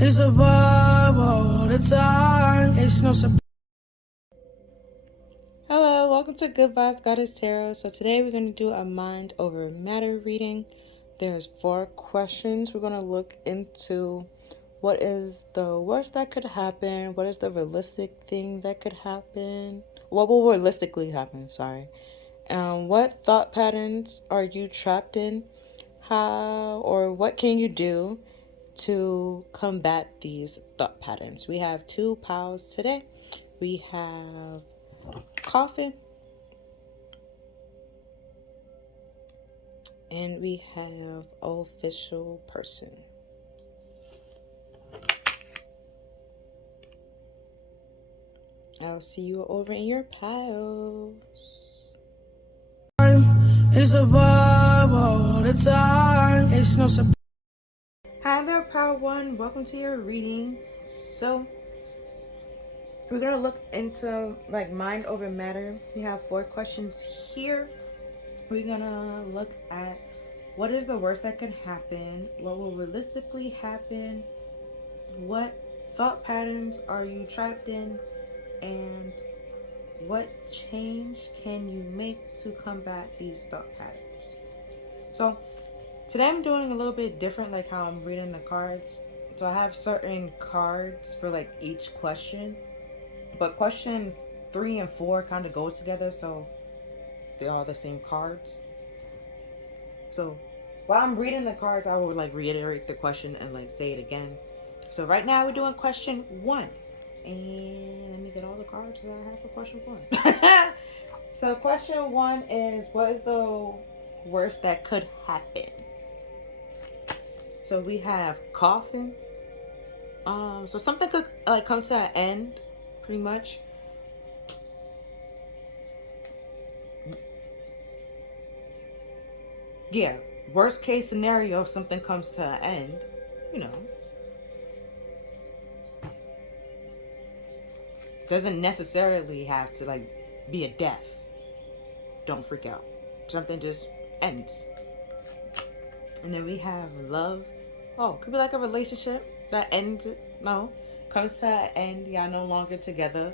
It's a vibe all the time. It's no surprise. Hello, welcome to Good Vibes Goddess Tarot. So today we're going to do a mind over matter reading. There's 4 questions. We're going to look into what is the worst that could happen, what is the realistic thing that could happen, what will realistically happen, sorry. What thought patterns are you trapped in? How or what can you do to combat these thought patterns? We have 2 piles today. We have coffin and we have official person. I'll see you over in your piles. It's a vibe all the time. It's no surprise. Hi there, pile 1. Welcome to your reading. So we're gonna look into like mind over matter. We have 4 questions here. We're gonna look at what is the worst that could happen, what will realistically happen, what thought patterns are you trapped in, and what change can you make to combat these thought patterns? So today I'm doing a little bit different, like how I'm reading the cards. So I have certain cards for like each question, but question 3 and 4 kind of goes together, so they're all the same cards. So while I'm reading the cards, I will like reiterate the question and like say it again. So right now we're doing question 1. And let me get all the cards that I have for question 1. So question 1 is, what is the worst that could happen? So we have coffin. So something could like come to an end, pretty much. Yeah, worst case scenario, if something comes to an end, you know. Doesn't necessarily have to like be a death. Don't freak out. Something just ends. And then we have love. Oh, could be like a relationship that ends. No, comes to an end. Y'all no longer together,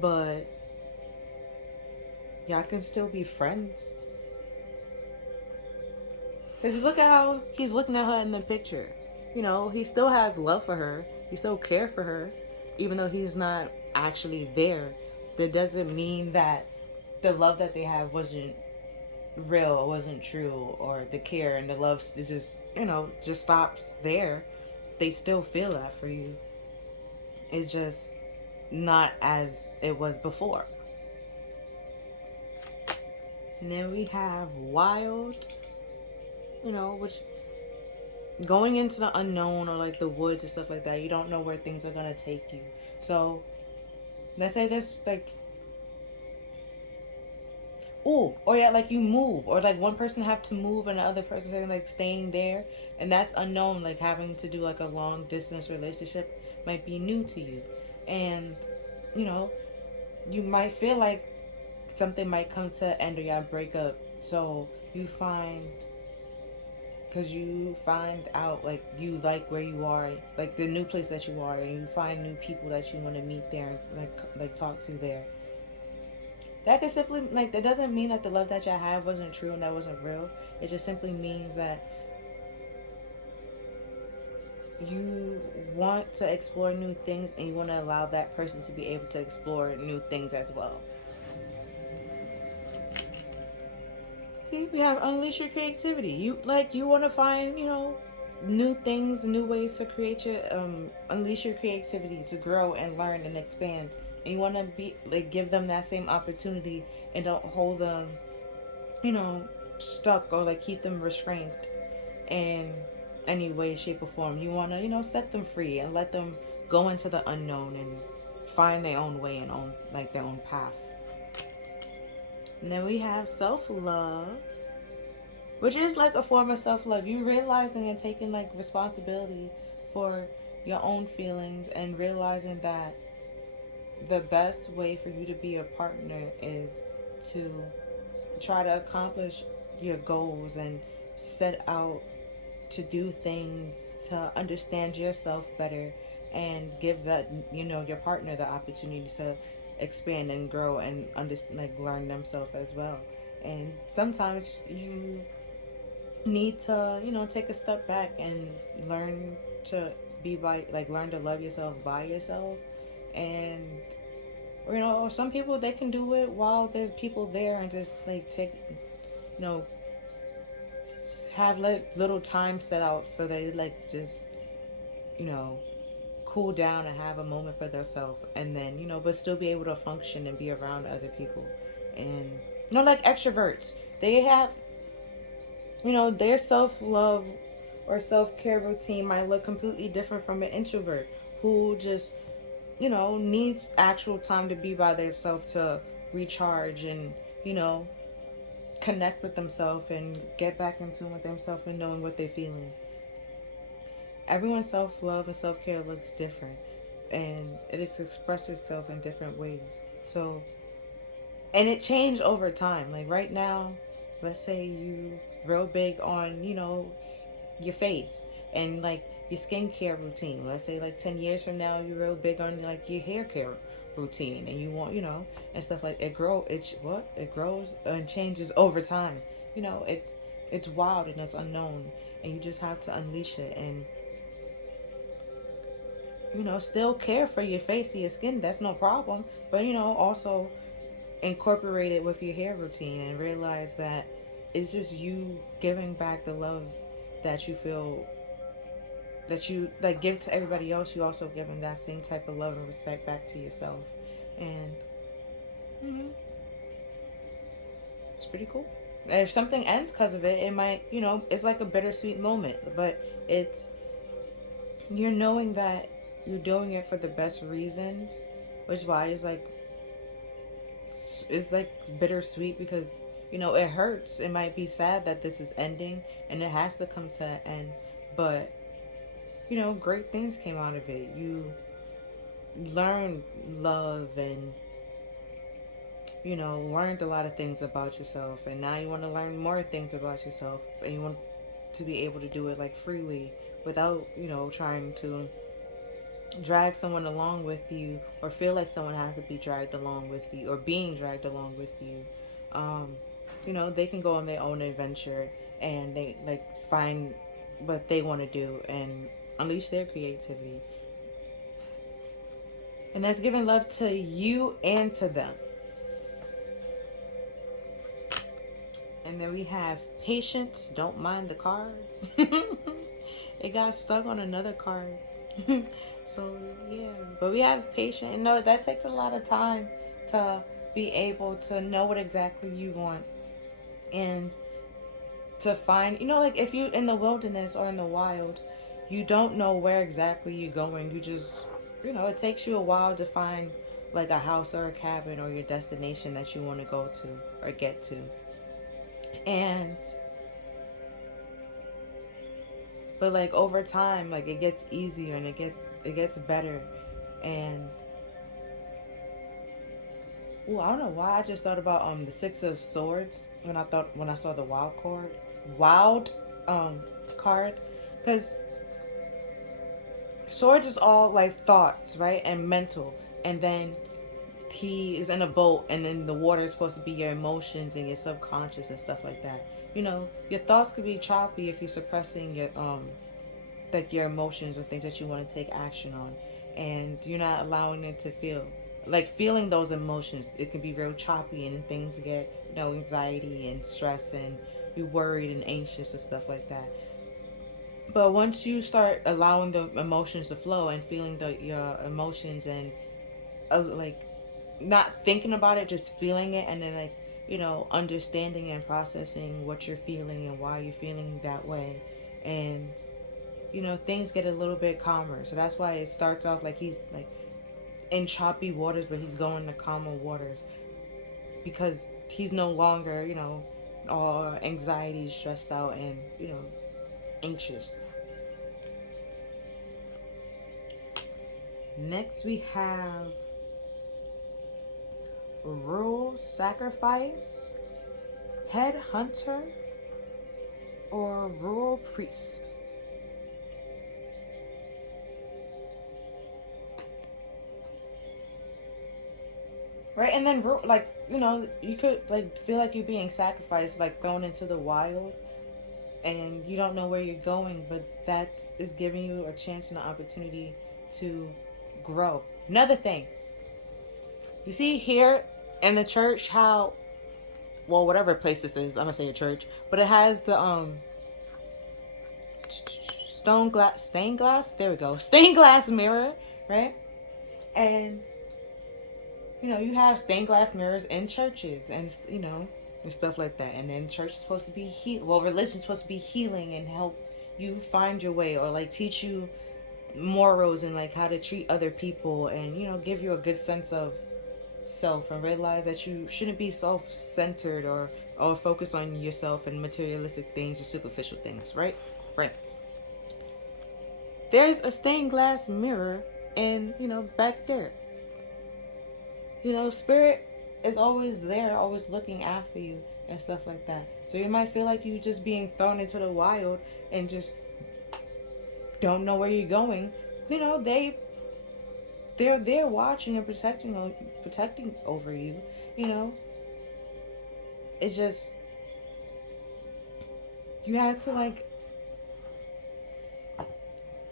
but y'all can still be friends. Because look at how he's looking at her in the picture. You know, he still has love for her. He still cares for her, even though he's not actually there. That doesn't mean that the love that they have wasn't real, wasn't true, or the care and the love is just, you know, just stops there. They still feel that for you. It's just not as it was before. And then we have wild, you know, which going into the unknown or like the woods and stuff like that, you don't know where things are gonna take you. So let's say this like, oh, or yeah, like you move, or like one person have to move and the other person saying like staying there, and that's unknown. Like having to do like a long distance relationship might be new to you, and you know, you might feel like something might come to an end or y'all break up. So you find, because you find out like you like where you are, like the new place that you are, and you find new people that you want to meet there and like talk to there. That could simply like, that doesn't mean that the love that y'all have wasn't true and that wasn't real. It just simply means that you want to explore new things and you want to allow that person to be able to explore new things as well. See, we have unleash your creativity. You want to find, you know, new things, new ways to create your unleash your creativity to grow and learn and expand. And you want to be like give them that same opportunity and don't hold them, you know, stuck or like keep them restrained in any way, shape, or form. You want to, you know, set them free and let them go into the unknown and find their own way and own like their own path. And then we have self-love, which is like a form of self-love. You realizing and taking like responsibility for your own feelings and realizing that the best way for you to be a partner is to try to accomplish your goals and set out to do things to understand yourself better and give that, you know, your partner the opportunity to expand and grow and like learn themselves as well. And sometimes you need to, you know, take a step back and learn to be by, like, learn to love yourself by yourself. And, you know, some people, they can do it while there's people there and just like take, you know, have like little time set out for they, like, just, you know, cool down and have a moment for themselves, and then, you know, but still be able to function and be around other people. And, you know, like extroverts, they have, you know, their self-love or self-care routine might look completely different from an introvert who just, you know, needs actual time to be by themselves to recharge and, you know, connect with themselves and get back in tune with themselves and knowing what they're feeling. Everyone's self-love and self-care looks different, and it expresses itself in different ways. So, and it changed over time. Like right now, let's say you real big on, you know, your face and like your skincare routine. Let's say like 10 years from now, you're real big on like your hair care routine, and you want, you know, and stuff like it grows and changes over time. You know, it's wild and it's unknown, and you just have to unleash it and, you know, still care for your face and your skin. That's no problem. But, you know, also incorporate it with your hair routine and realize that it's just you giving back the love that you feel that you like give to everybody else. You also giving that same type of love and respect back to yourself. And, you know, it's pretty cool. If something ends because of it, it might, you know, it's like a bittersweet moment. But it's, you're knowing that you're doing it for the best reasons, which is why it's like bittersweet, because, you know, it hurts. It might be sad that this is ending and it has to come to an end, but, you know, great things came out of it. You learned love and, you know, learned a lot of things about yourself, and now you want to learn more things about yourself, and you want to be able to do it like freely without, you know, trying to drag someone along with you or feel like someone has to be dragged along with you or being dragged along with you. um, you know, they can go on their own adventure and they like find what they want to do and unleash their creativity, and that's giving love to you and to them. And then we have patience, don't mind the card. It got stuck on another card. So yeah, but we have patience, and no, that takes a lot of time to be able to know what exactly you want, and to find, you know, like if you in the wilderness or in the wild, you don't know where exactly you're going. You just, you know, it takes you a while to find like a house or a cabin or your destination that you want to go to or get to. And but like over time, like it gets easier and it gets better. And ooh, I don't know why I just thought about the Six of Swords when I saw the wild card, because swords is all like thoughts, right, and mental, and then he is in a boat, and then the water is supposed to be your emotions and your subconscious and stuff like that. You know, your thoughts could be choppy if you're suppressing your like your emotions or things that you want to take action on, and you're not allowing it to feel like feeling those emotions. It can be real choppy, and then things get, you know, anxiety and stress, and you're worried and anxious and stuff like that. But once you start allowing the emotions to flow and feeling your emotions and like not thinking about it, just feeling it, and then like, you know, understanding and processing what you're feeling and why you're feeling that way, and, you know, things get a little bit calmer. So that's why it starts off like he's like in choppy waters, but he's going to calmer waters because he's no longer, you know, all anxiety, stressed out, and, you know, anxious. Next we have rural sacrifice, head hunter, or rural priest. right? And then like, you know, you could like feel like you're being sacrificed, like thrown into the wild, and you don't know where you're going, but that's is giving you a chance and an opportunity to grow. Another thing, you see here in the church how, well, whatever place this is, I'm gonna say a church, but it has the stained glass, there we go, stained glass mirror, right? And you know, you have stained glass mirrors in churches, and you know, and stuff like that. And then church is supposed to be religion's supposed to be healing and help you find your way, or like teach you morals and like how to treat other people, and you know, give you a good sense of self, and realize that you shouldn't be self-centered or focus on yourself and materialistic things or superficial things, right? Right. There's a stained glass mirror, and you know, back there, you know, spirit is always there, always looking after you and stuff like that. So you might feel like you just being thrown into the wild and just don't know where you're going. You know, they're there watching and protecting over you. You know, it's just you have to like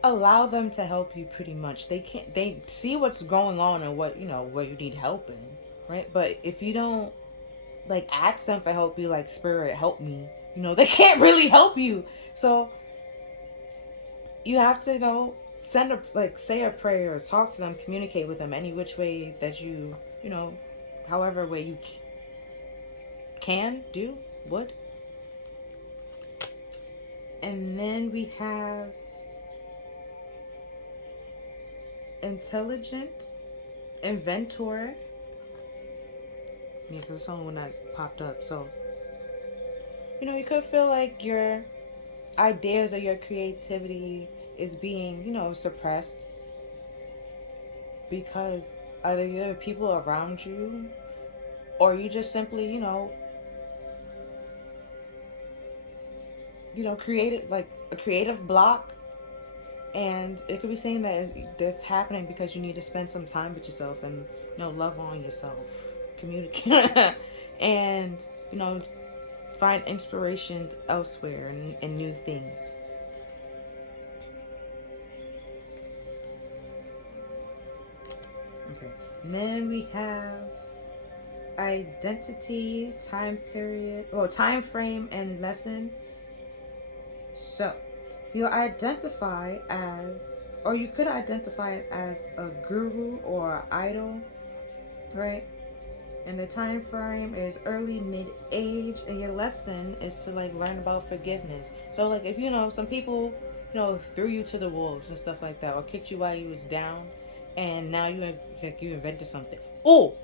allow them to help you. Pretty much, they see what's going on and what, you know, what you need help in, right? But if you don't like ask them for help, be like, spirit help me, you know, they can't really help you. So you have to, you know, send a, like, say a prayer, talk to them, communicate with them any which way that you know, however way you can do, would. And then we have intelligent inventor. Yeah, because it's the only one that popped up. So, you know, you could feel like your ideas or your creativity is being, you know, suppressed because either you have people around you, or you just simply, created like a creative block. And it could be saying that that's happening because you need to spend some time with yourself and, you know, love on yourself, communicate, and, you know, find inspiration elsewhere and new things. Okay. And then we have identity, time period, time frame, and lesson. So, you identify as, or you could identify it as a guru or idol, right? And the time frame is early mid-age, and your lesson is to like learn about forgiveness. So like if, you know, some people, you know, threw you to the wolves and stuff like that, or kicked you while you was down, and now you invented something. Oh,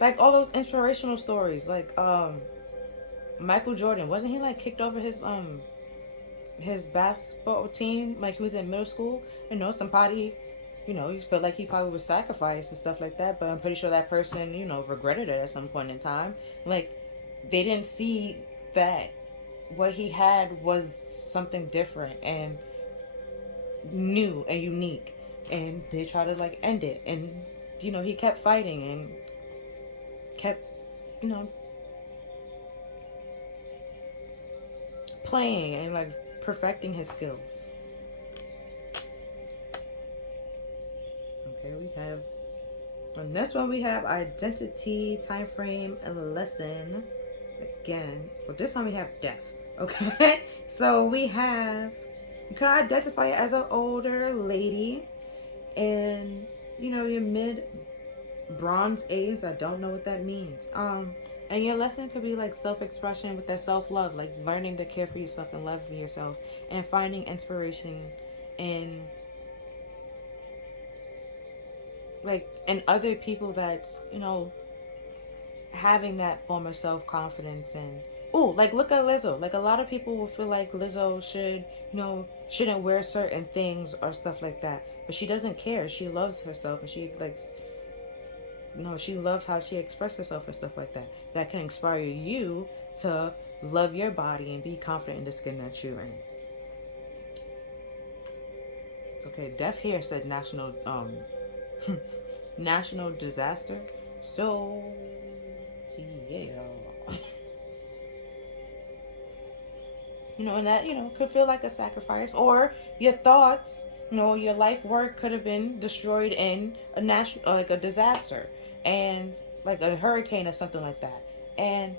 like all those inspirational stories, like Michael Jordan, wasn't he like kicked over his basketball team, like he was in middle school? You know, somebody, you know, he felt like he probably was sacrificed and stuff like that, but I'm pretty sure that person, you know, regretted it at some point in time. Like, they didn't see that what he had was something different and new and unique, and they tried to like end it. And, you know, he kept fighting and kept, you know, playing and like perfecting his skills. Okay, we have on this one we have identity, time frame, and lesson. Again, well, this time we have death. Okay, so we have, you can identify as an older lady, and you know, your mid bronze age. I don't know what that means. And your lesson could be like self-expression with that self-love, like learning to care for yourself and love yourself, and finding inspiration in like in other people that's, you know, having that form of self-confidence. And like look at Lizzo. Like a lot of people will feel like Lizzo should, you know, shouldn't wear certain things or stuff like that, but she doesn't care. She loves herself, and she like, you know, she loves how she expresses herself and stuff like that. That can inspire you to love your body and be confident in the skin that you're in. Okay, Def here said national national disaster. So yeah. And that, could feel like a sacrifice, or your thoughts, your life work could have been destroyed in a national, like a disaster, and like a hurricane or something like that. And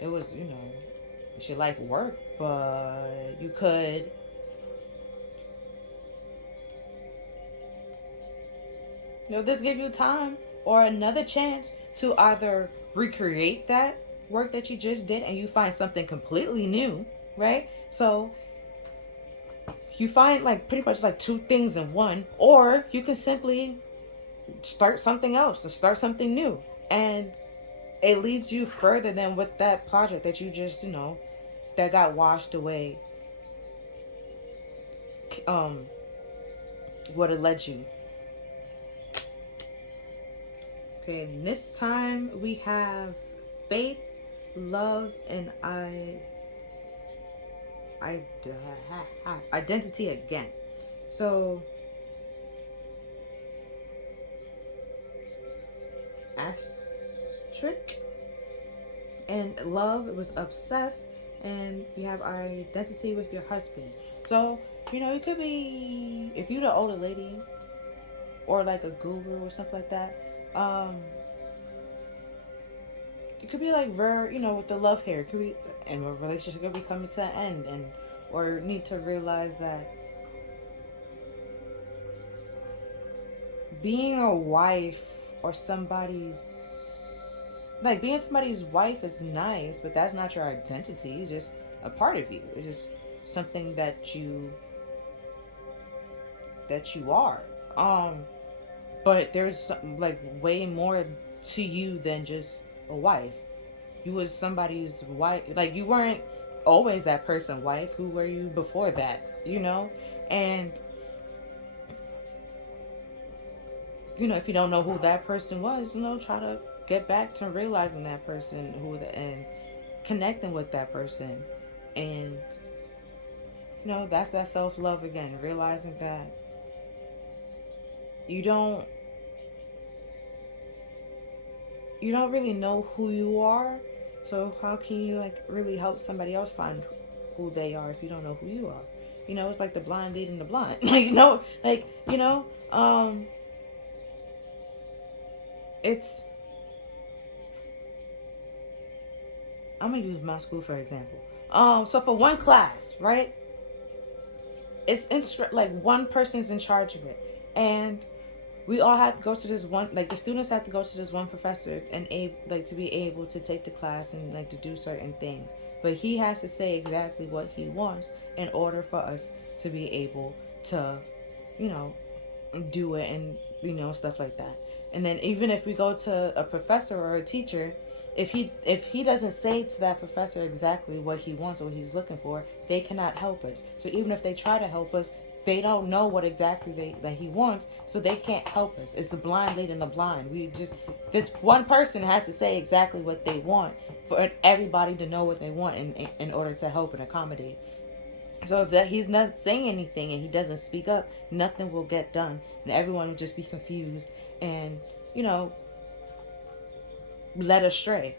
it was, it's your life work, but you could, this give you time or another chance to either recreate that work that you just did and you find something completely new, right? So you find like pretty much like two things in one, or you can simply start something else and start something new, and it leads you further than with that project that you just that got washed away would have led you. Okay, and this time we have faith, love, and identity again. So asterisk, and love, it was obsessed, and you have identity with your husband. So it could be, if you're the older lady or like a guru or something like that, it could be like with the love here, it could be, and a relationship could be coming to an end, and or need to realize that being a wife or being somebody's wife is nice, but that's not your identity. It's just a part of you. It's just something that you are. But there's like way more to you than just a wife. You was somebody's wife. Like, you weren't always that person's wife. Who were you before that? And if you don't know who that person was, try to get back to realizing that person, and connecting with that person. And that's that self-love again, realizing that you don't really know who you are. So how can you like really help somebody else find who they are if you don't know who you are? It's like the blind leading the blind. It's, I'm gonna use my school for example. So for one class, right? It's like one person's in charge of it, and we all have to go to this one, like the students have to go to this one professor and to be able to take the class and like to do certain things. But he has to say exactly what he wants in order for us to be able to, do it, and stuff like that. And then even if we go to a professor or a teacher, if he doesn't say to that professor exactly what he wants or what he's looking for, they cannot help us. So even if they try to help us, they don't know what exactly that he wants, so they can't help us. It's the blind leading the blind. This one person has to say exactly what they want for everybody to know what they want in order to help and accommodate. So if he's not saying anything and he doesn't speak up, nothing will get done, and everyone will just be confused and led astray.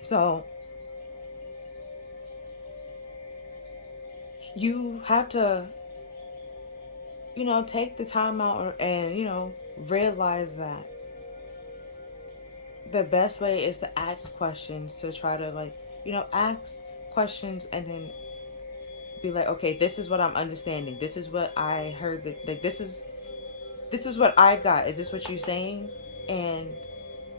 So you have to take the time out and realize that the best way is to ask questions, to try to ask questions, and then be like, okay, this is what I'm understanding, this is what I heard, that this is what I got, is this what you're saying? And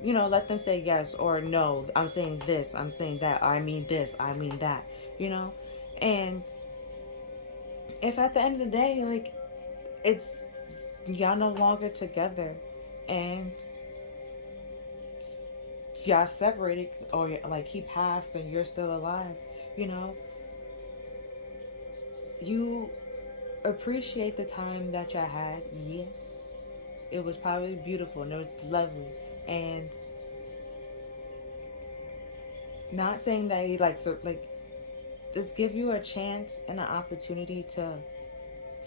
let them say yes or no, I'm saying this, I'm saying that, I mean this, I mean that, and if at the end of the day, like, it's, y'all no longer together and y'all separated, or like he passed and you're still alive, you appreciate the time that y'all had. Yes, it was probably beautiful and it was lovely, and not saying that he this give you a chance and an opportunity to,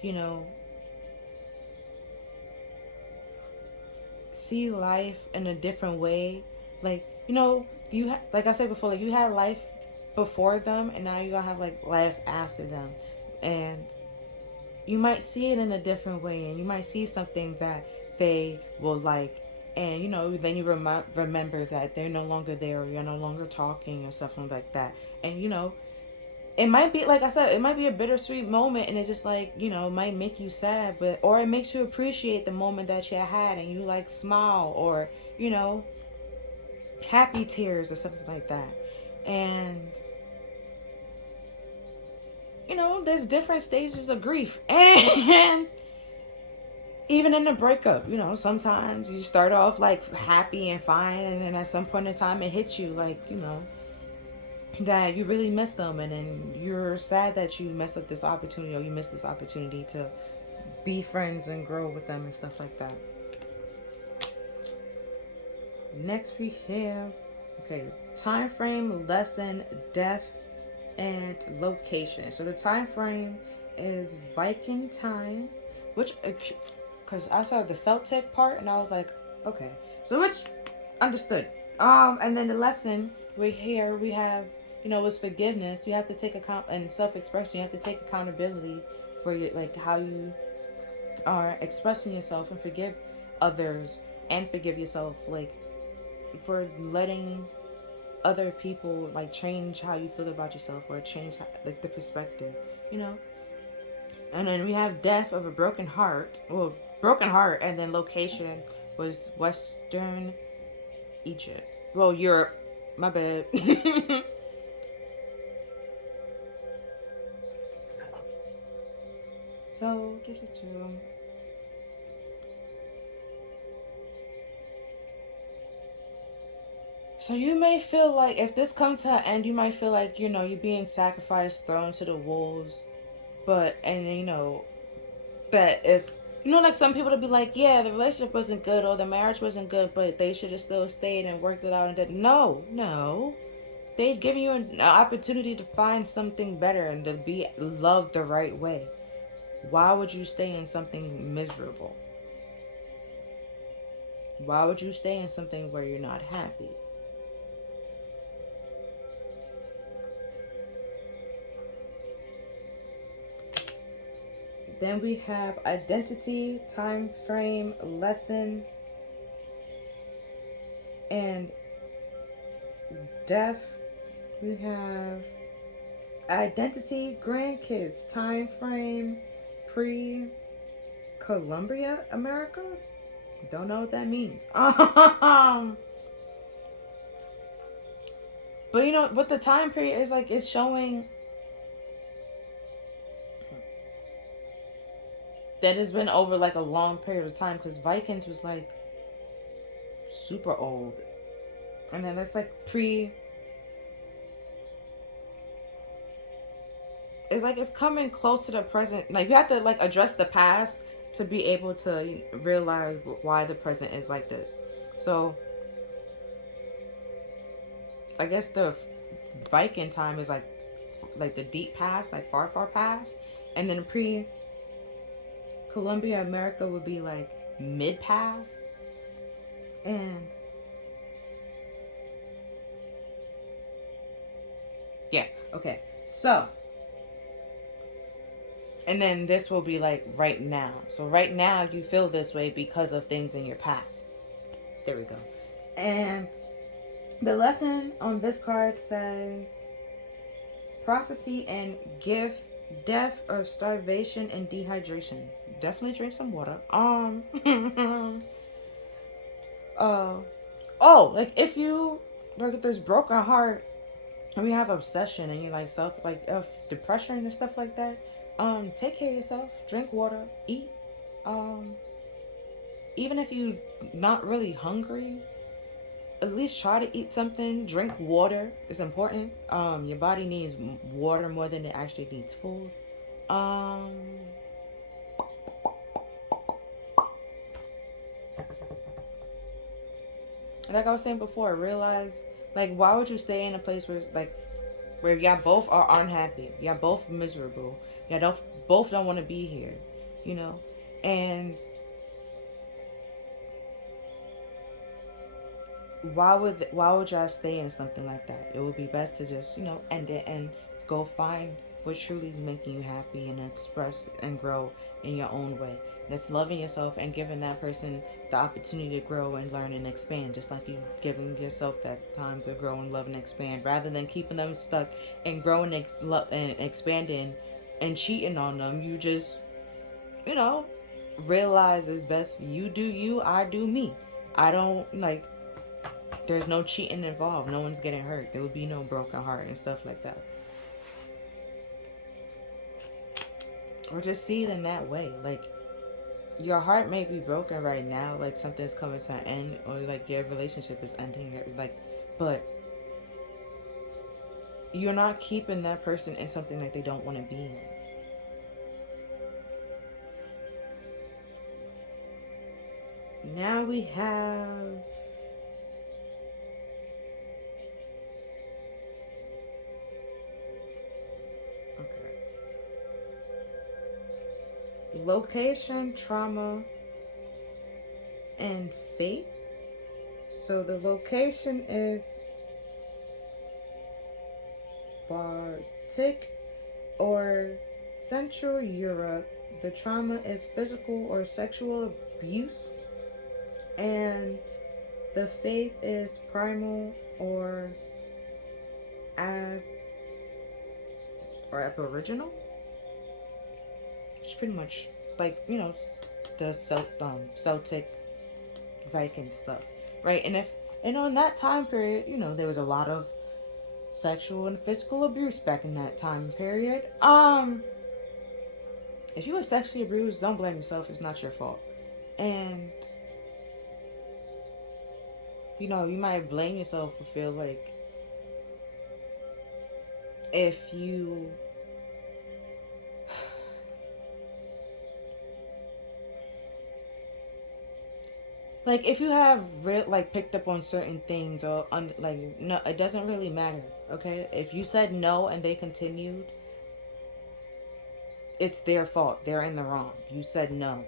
you know, see life in a different way. Like, you know, like I said before, like you had life before them, and now you're gonna have like life after them, and you might see it in a different way, and you might see something that they will like, and you know, then you remember that they're no longer there, or you're no longer talking, or something like that. And you know, it might be, like I said, it might be a bittersweet moment, and it just like, you know, might make you sad, but or it makes you appreciate the moment that you had, and you like smile, or you know, happy tears or something like that. And you know, there's different stages of grief, and even in the breakup, you know, sometimes you start off like happy and fine, and then at some point in time it hits you like, you know, that you really miss them, and then you're sad that you messed up this opportunity, or you missed this opportunity to be friends and grow with them and stuff like that. Next we have, okay, time frame, lesson, death, and location. So the time frame is Viking time, which, because I saw the Celtic part and I was like, okay, so which understood. And then the lesson we have, you know, is forgiveness. You have to take account, and self-expression. You have to take accountability for your, like, how you are expressing yourself, and forgive others and forgive yourself, like, for letting other people like change how you feel about yourself, or change like the perspective, you know. And then we have death of a broken heart. Well, broken heart, and then location was Western Egypt. Well, Europe. My bad. So, so you may feel like if this comes to an end, you might feel like, you know, you're being sacrificed, thrown to the wolves. But, and you know, that if, you know, like some people to be like, yeah, the relationship wasn't good, or the marriage wasn't good, but they should have still stayed and worked it out. And that, no, they've given you an opportunity to find something better and to be loved the right way. Why would you stay in something miserable? Why would you stay in something where you're not happy? Then we have identity, time frame, lesson, and death. We have identity, grandkids, time frame, pre-Columbia, America. Don't know what that means. But you know what the time period is like, it's showing that it's been over like a long period of time, because Vikings was like super old, and then that's like it's like it's coming close to the present. Like you have to like address the past to be able to realize why the present is like this. So I guess the Viking time is like the deep past, like far past, and then Columbia America would be like mid past. And yeah, okay. So, and then this will be like right now. So right now you feel this way because of things in your past. There we go. And the lesson on this card says prophecy and gift, death of starvation and dehydration. Definitely drink some water. Oh, like if you look at this broken heart, and we have obsession, and you like self, like depression and stuff like that, take care of yourself, drink water, eat. Even if you not really hungry, at least try to eat something. Drink water. It's important. Your body needs water more than it actually needs food. Like I was saying before, realize, like, why would you stay in a place where it's like where y'all both are unhappy, y'all both miserable, y'all both don't want to be here, you know, and why would y'all stay in something like that? It would be best to just, end it and go find what truly is making you happy and express and grow in your own way. That's loving yourself and giving that person the opportunity to grow and learn and expand, just like you giving yourself that time to grow and love and expand, rather than keeping them stuck and growing and expanding and cheating on them. You just, you know, realize it's best you do you, I do me. I don't like there's no cheating involved. No one's getting hurt. There would be no broken heart and stuff like that. Or just see it in that way. Like, your heart may be broken right now. Like, something's coming to an end. Or, like, your relationship is ending. Like, but you're not keeping that person in something that they don't want to be in. Now we have... location, trauma, and faith. So the location is Baltic or Central Europe. The trauma is physical or sexual abuse. And the faith is primal or aboriginal. It's pretty much like, the Celtic Viking stuff, right? And on that time period, there was a lot of sexual and physical abuse back in that time period. If you were sexually abused, don't blame yourself. It's not your fault. And you might blame yourself for feel like if you like if you have picked up on certain things or no, it doesn't really matter. Okay, if you said no and they continued, it's their fault. They're in the wrong. You said no.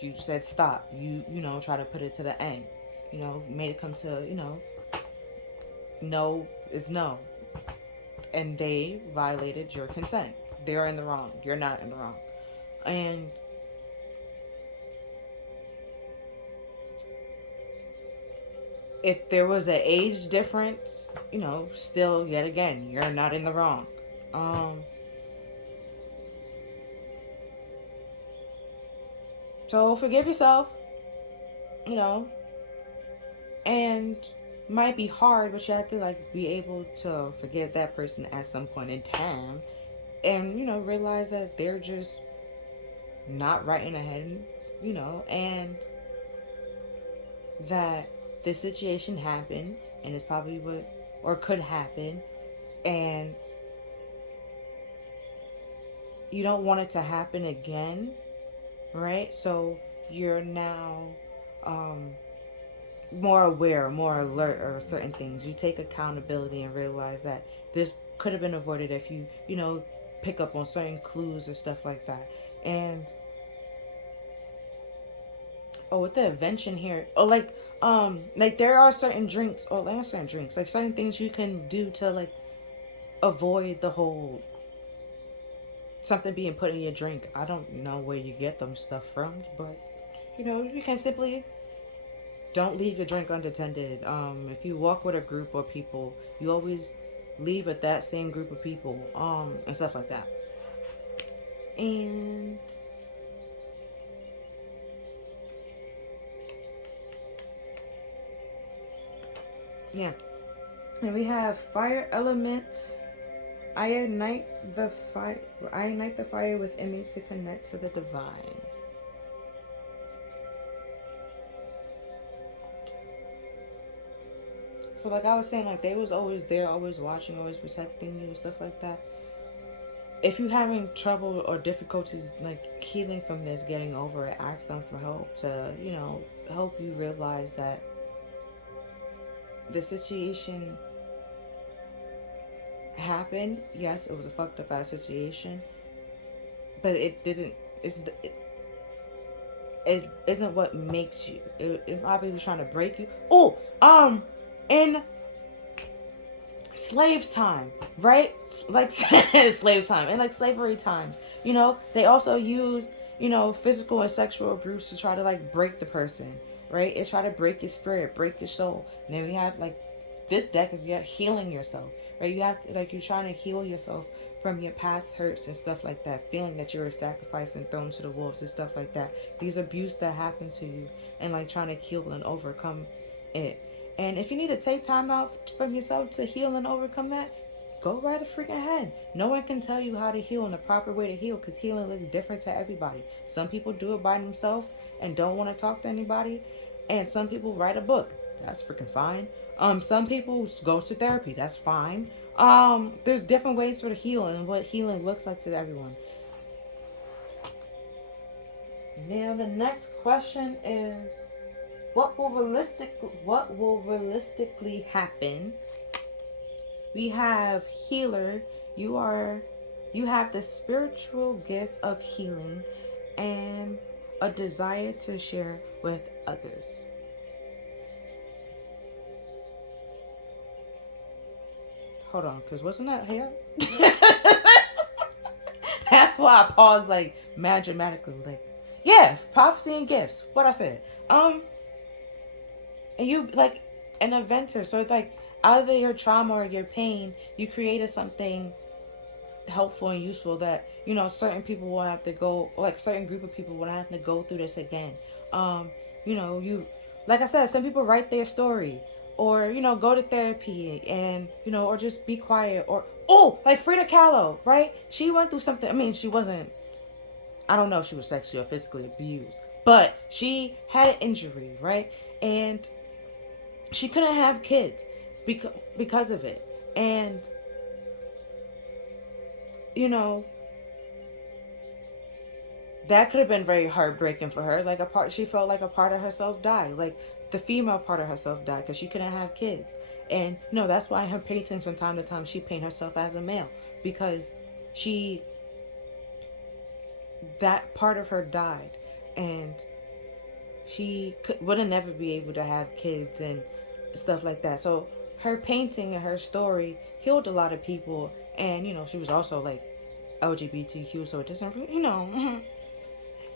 You said stop. You try to put it to the end. Made it come to no is no, and they violated your consent. They're in the wrong. You're not in the wrong. And if there was an age difference, still, yet again, you're not in the wrong. So forgive yourself, and might be hard, but you have to be able to forgive that person at some point in time, and realize that they're just not right in the head, and that this situation happened, and it's probably could happen, and you don't want it to happen again, right? So you're now more aware, more alert of certain things. You take accountability and realize that this could have been avoided if you, pick up on certain clues or stuff like that. And with the invention here, there are certain drinks, there are certain drinks, certain things you can do to avoid the whole something being put in your drink. I don't know where you get them stuff from, but you can simply don't leave your drink unattended. If you walk with a group of people, you always leave with that same group of people, and stuff like that. And yeah, and we have fire element. I ignite the fire within me to connect to the divine. So like I was saying, they was always there, always watching, always protecting you and stuff like that. If you're having trouble or difficulties healing from this, getting over it, ask them for help to, help you realize that the situation happened, yes, it was a fucked up ass situation, but it didn't. It isn't what makes you. It probably was trying to break you. Oh, in slaves time, right? Like slave time and like slavery time. You know, they also use, you know, physical and sexual abuse to try to like break the person, right? It's try to break your spirit, break your soul. And then we have like this deck is yet healing yourself, right? You have like you're trying to heal yourself from your past hurts and stuff like that, feeling that you were sacrificed and thrown to the wolves and stuff like that. These abuse that happened to you, and like trying to heal and overcome it. And if you need to take time out from yourself to heal and overcome that, go right freaking ahead. No one can tell you how to heal and the proper way to heal, because healing looks different to everybody. Some people do it by themselves and don't want to talk to anybody, and some people write a book. That's freaking fine. Some people go to therapy. That's fine. There's different ways for the heal and what healing looks like to everyone. Now the next question is, what will realistically happen? We have healer. You have the spiritual gift of healing and a desire to share with others. Hold on, because wasn't that here? That's why I paused like mad dramatically. Like, yeah, prophecy and gifts. What I said. And you like an inventor, so it's like out of your trauma or your pain, you created something helpful and useful that, you know, certain people will have to go, like certain group of people will have to go through this again. You know, you, like I said, some people write their story, or, you know, go to therapy, and, you know, or just be quiet, or, oh, like Frida Kahlo, right? She went through something. I mean, she wasn't, I don't know if she was sexually or physically abused, but she had an injury, right? And she couldn't have kids because of it. And, you know, that could have been very heartbreaking for her. Like she felt like a part of herself died. Like the female part of herself died because she couldn't have kids. And, you know, that's why her paintings from time to time, she paint herself as a male, because that part of her died, and she wouldn't never be able to have kids and stuff like that. So her painting and her story healed a lot of people. And, you know, she was also like LGBTQ, so it doesn't, you know,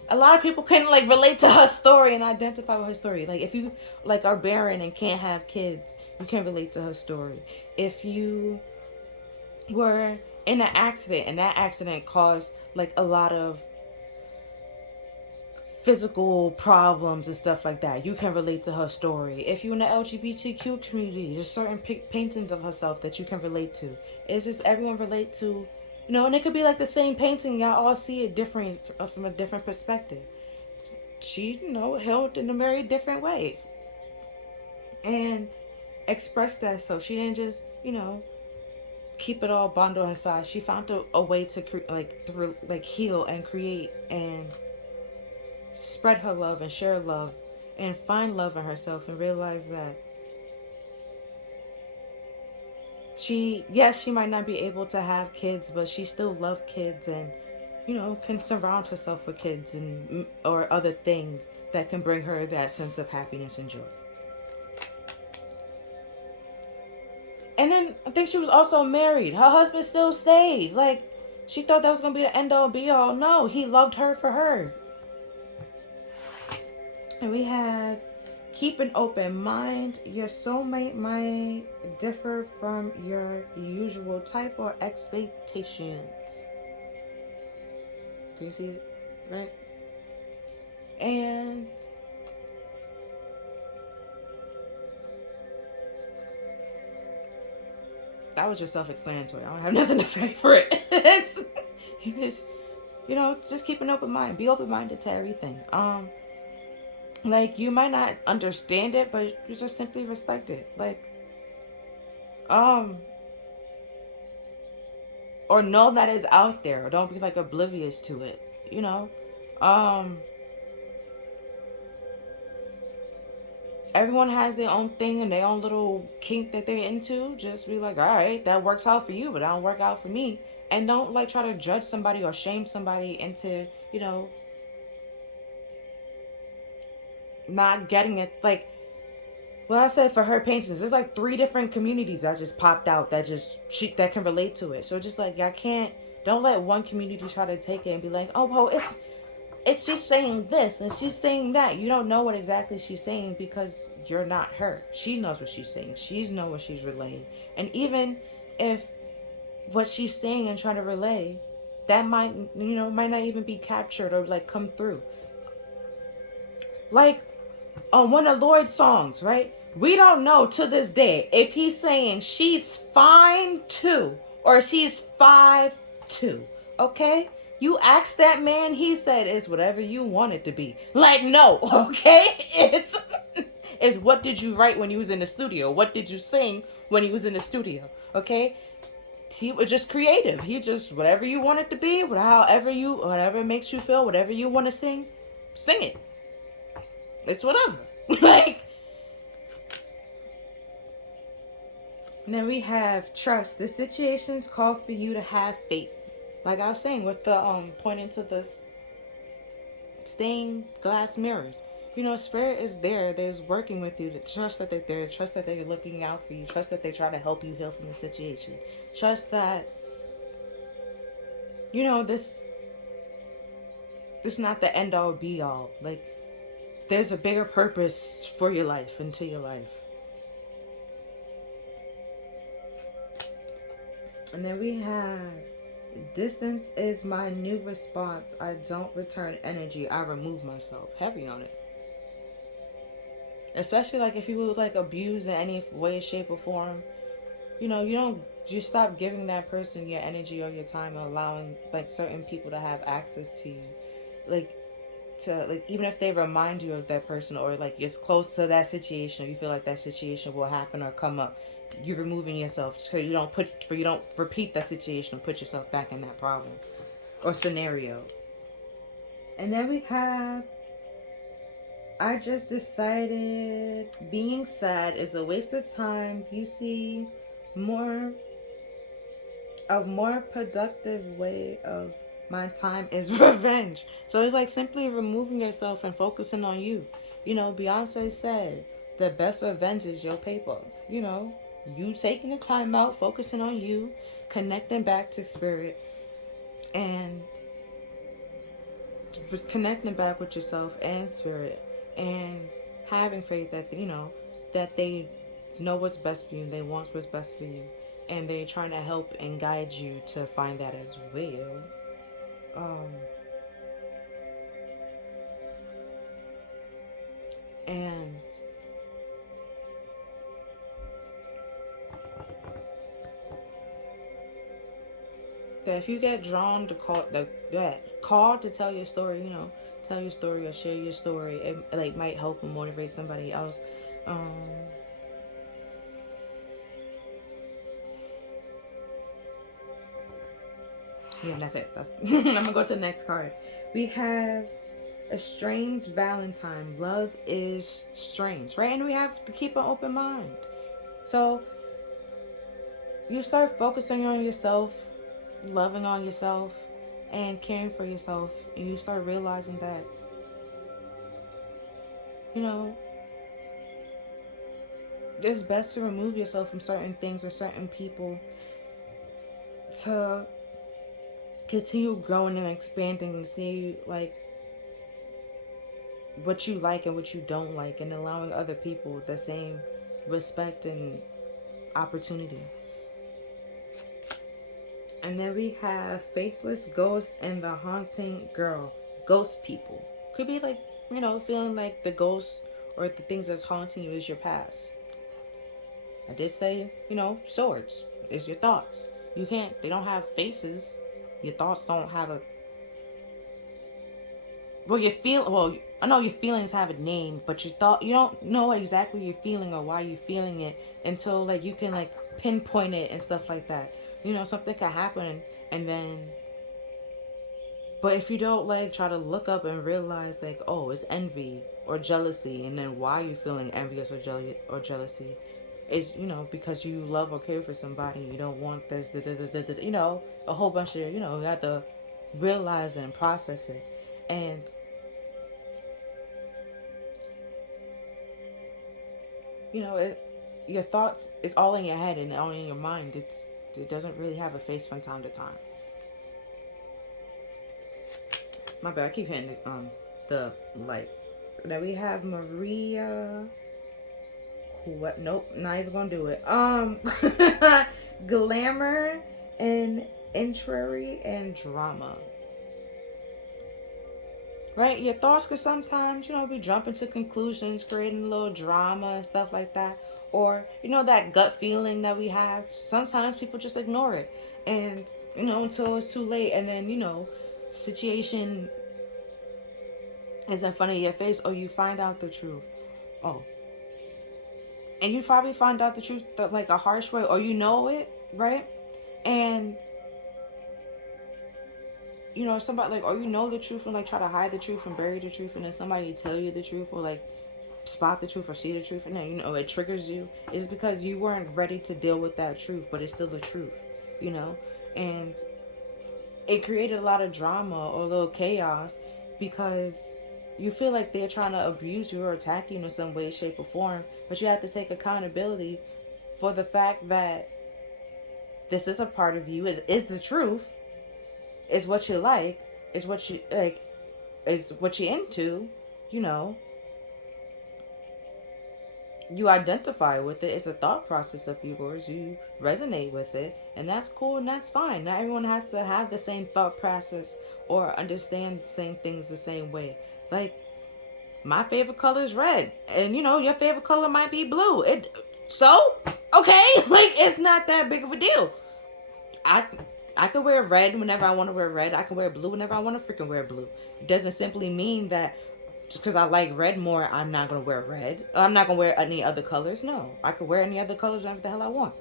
a lot of people can like relate to her story and identify with her story. Like if you like are barren and can't have kids, you can relate to her story. If you were in an accident and that accident caused like a lot of physical problems and stuff like that, you can relate to her story. If you're in the LGBTQ community, there's certain paintings of herself that you can relate to. It's just everyone relate to, you know, and it could be like the same painting, y'all all see it different from a different perspective. She, you know, healed in a very different way and expressed that. So she didn't just, you know, keep it all bundled inside. She found a way to heal and create and spread her love and share love and find love in herself, and realize that she might not be able to have kids, but she still loves kids, and, you know, can surround herself with kids and or other things that can bring her that sense of happiness and joy. And then I think she was also married. Her husband still stayed. Like, she thought that was going to be the end all be all. No, he loved her for her. And we have keep an open mind. Your soulmate might differ from your usual type or expectations. Do you see it? Right? And that was just self-explanatory. I don't have nothing to say for it. It's, you know, just keep an open mind. Be open-minded to everything. Like, you might not understand it, but you just simply respect it. Like, or know that it's out there. Or don't be, like, oblivious to it, you know? everyone has their own thing and their own little kink that they're into. Just be like, all right, that works out for you, but that don't work out for me. And don't like try to judge somebody or shame somebody into, not getting it. Like, well, I said for her paintings, there's like 3 different communities that just popped out that can relate to it. So just like, y'all can't, don't let one community try to take it and be like, oh, well, it's just saying this and she's saying that. You don't know what exactly she's saying because you're not her. She knows what she's saying. She knows what she's relaying. And even if what she's saying and trying to relay, that might not even be captured or like come through. Like on one of Lloyd's songs, right? We don't know to this day if he's saying she's fine too or she's 5'2". Okay? You asked that man, he said it's whatever you want it to be. Like, no, okay? It's what did you write when you was in the studio? What did you sing when you was in the studio? Okay? He was just creative. He just whatever you want it to be, whatever makes you feel, whatever you want to sing it. It's whatever. Like, and then we have trust. The situations call for you to have faith. Like I was saying with the pointing to this stained glass mirrors. Spirit is there. There's working with you. To trust that they're there. Trust that they're looking out for you. Trust that they try to help you heal from the situation. Trust that this is not the end all be all. Like, there's a bigger purpose for your life and to your life. And then we have distance is my new response. I don't return energy. I remove myself. Heavy on it. Especially like if you like abuse in any way, shape, or form. You stop giving that person your energy or your time and allowing like certain people to have access to you. Like even if they remind you of that person or like you're close to that situation, or you feel like that situation will happen or come up, you're removing yourself so you don't repeat that situation and put yourself back in that problem or scenario. And then we have, I just decided being sad is a waste of time. You see a more productive way of my time is revenge. So it's like simply removing yourself and focusing on you. Beyonce said the best revenge is your paper. You taking the time out, focusing on you, connecting back to spirit, and connecting back with yourself and spirit, and having faith that that they know what's best for you, they want what's best for you, and they're trying to help and guide you to find that as well. And that if you get drawn to call to tell your story, tell your story or share your story, it like might help and motivate somebody else. Yeah, that's it. I'm gonna go to the next card. We have a strange Valentine. Love is strange, right? And we have to keep an open mind. So you start focusing on yourself, loving on yourself, and caring for yourself, and you start realizing that it's best to remove yourself from certain things or certain people to continue growing and expanding and see like what you like and what you don't like, and allowing other people the same respect and opportunity. And then we have faceless ghost and the haunting girl. Ghost people could be like feeling like the ghost or the things that's haunting you is your past. I did say swords is your thoughts. They don't have faces. Your thoughts don't have a I know your feelings have a name, but you don't know what exactly you're feeling or why you're feeling it until like you can like pinpoint it and stuff like that. Something can happen and then, but if you don't like try to look up and realize like, oh, it's envy, or jealousy, and then why you're feeling envious or jealousy is, because you love or care for somebody. You don't want this, a whole bunch of, you have to realize and process it. And your thoughts is all in your head and all in your mind. It doesn't really have a face from time to time. My bad, I keep hitting the light. Now we have Maria. What? Nope, not even gonna do it. Glamour and intrigue and drama. Right? Your thoughts could sometimes, be jumping to conclusions, creating a little drama and stuff like that. Or, that gut feeling that we have. Sometimes people just ignore it. And, until it's too late. And then, situation is in front of your face, or you find out the truth. Oh. And you probably find out the truth like a harsh way, or you know it, right? And somebody like, or the truth and like try to hide the truth and bury the truth, and then somebody tell you the truth or like spot the truth or see the truth, and then it triggers you. It's because you weren't ready to deal with that truth, but it's still the truth, and it created a lot of drama or a little chaos because you feel like they're trying to abuse you or attack you in some way, shape, or form, but you have to take accountability for the fact that this is a part of you, is the truth, is what you like, is what you like, is what you're into, you identify with it. It's a thought process of yours. You resonate with it, and that's cool and that's fine. Not everyone has to have the same thought process or understand the same things the same way. Like, my favorite color is red, and your favorite color might be blue. So okay, like, it's not that big of a deal. I could wear red whenever I want to wear red. I can wear blue whenever I want to freaking wear blue. It doesn't simply mean that just because I like red more, I'm not going to wear red. I'm not going to wear any other colors. No, I could wear any other colors whatever the hell I want.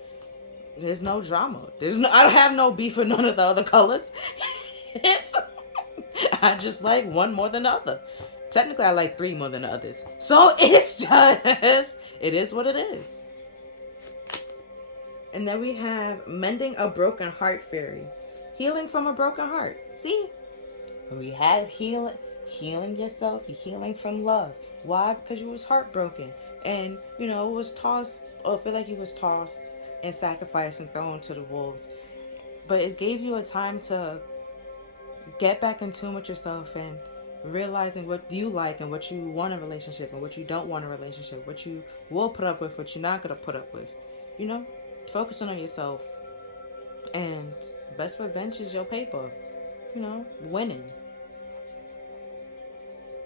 There's no drama. I don't have no beef with none of the other colors. I just like one more than the other. Technically, I like 3 more than the others. So it's just, it is what it is. And then we have mending a broken heart fairy. Healing from a broken heart. See? We had healing yourself, healing from love. Why? Because you was heartbroken. And, was tossed, or feel like you was tossed and sacrificed and thrown to the wolves. But it gave you a time to get back in tune with yourself and realizing what you like and what you want in a relationship and what you don't want in a relationship. What you will put up with, what you're not going to put up with. Focusing on yourself, and best revenge is your paper. Winning,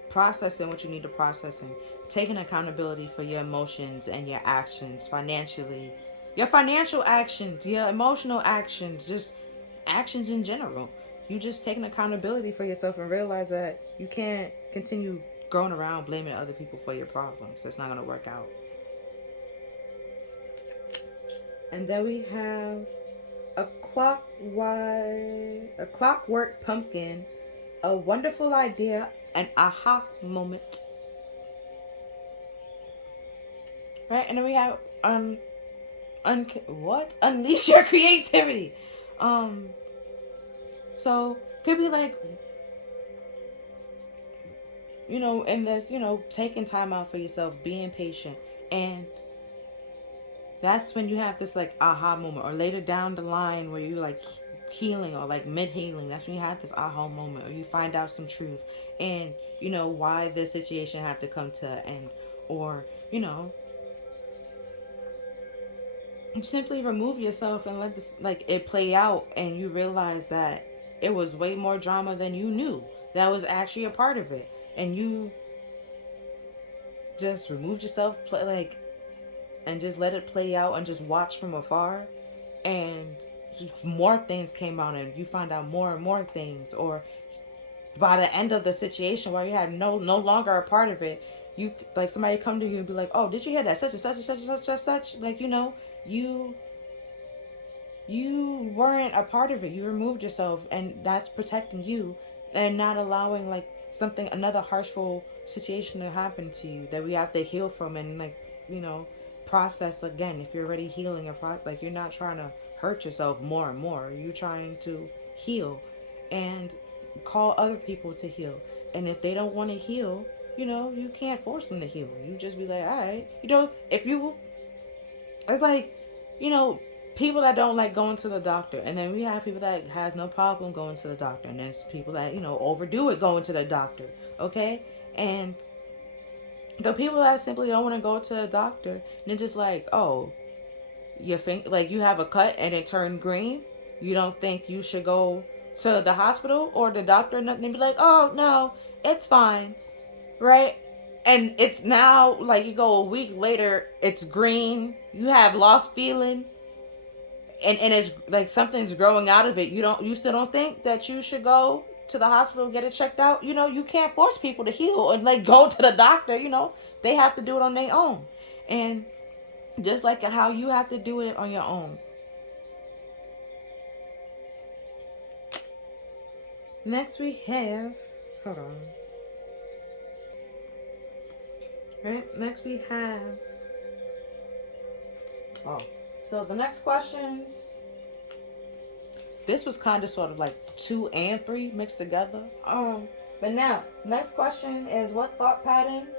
processing what you need to process, and taking accountability for your emotions and your actions financially, your financial actions, your emotional actions, just actions in general. You just taking accountability for yourself and realize that you can't continue going around blaming other people for your problems. That's not going to work out. And then we have a clockwork pumpkin, a wonderful idea, an aha moment. Right? And then we have unleash your creativity. So could be like, in this, taking time out for yourself, being patient, and that's when you have this like aha moment, or later down the line where you like healing or like mid healing. That's when you have this aha moment, or you find out some truth, and why this situation had to come to an end, or you simply remove yourself and let this like it play out, and you realize that it was way more drama than you knew. That was actually a part of it, and you just removed yourself, and just let it play out and just watch from afar, and more things came out and you find out more and more things. Or by the end of the situation, while you had no longer a part of it, you like somebody come to you and be like, oh, did you hear that such and such and such and such and such? Like, you weren't a part of it. You removed yourself, and that's protecting you and not allowing like something, another harshful situation that happened to you that we have to heal from and, like, you know, process again. If you're already healing like, you're not trying to hurt yourself more and more. You're trying to heal and call other people to heal. And if they don't want to heal, you know, you can't force them to heal. You just be like, all right, you know, if you, it's like, you know, people that don't like going to the doctor, and then we have people that has no problem going to the doctor, and there's people that, you know, overdo it going to the doctor. Okay. And the people that simply don't want to go to the doctor, and they're just like, oh, you think, like, you have a cut and it turned green, you don't think you should go to the hospital or the doctor, and they be like, oh no, it's fine, right? And it's now, like, you go a week later, it's green, you have lost feeling, and it's like something's growing out of it. You still don't think that you should go to the hospital, get it checked out. You know, you can't force people to heal and, like, go to the doctor. You know, they have to do it on their own. And just like how you have to do it on your own. Next we have, hold on. Right, next we have, so the next questions, this was kind of sort of like 2 and 3 mixed together. But now, next question is, what thought patterns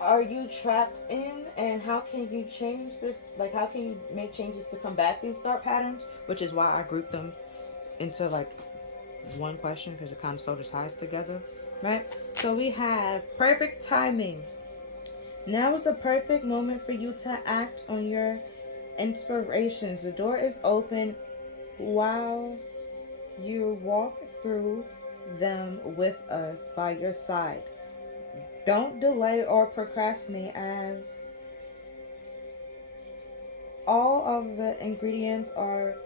are you trapped in, and how can you change this? Like, how can you make changes to combat these thought patterns? Which is why I grouped them into, like, one question, because it kind of sort of ties together, right? So we have perfect timing. Now is the perfect moment for you to act on your inspirations. The door is open while you walk through them with us by your side. Don't delay or procrastinate, as all of the ingredients are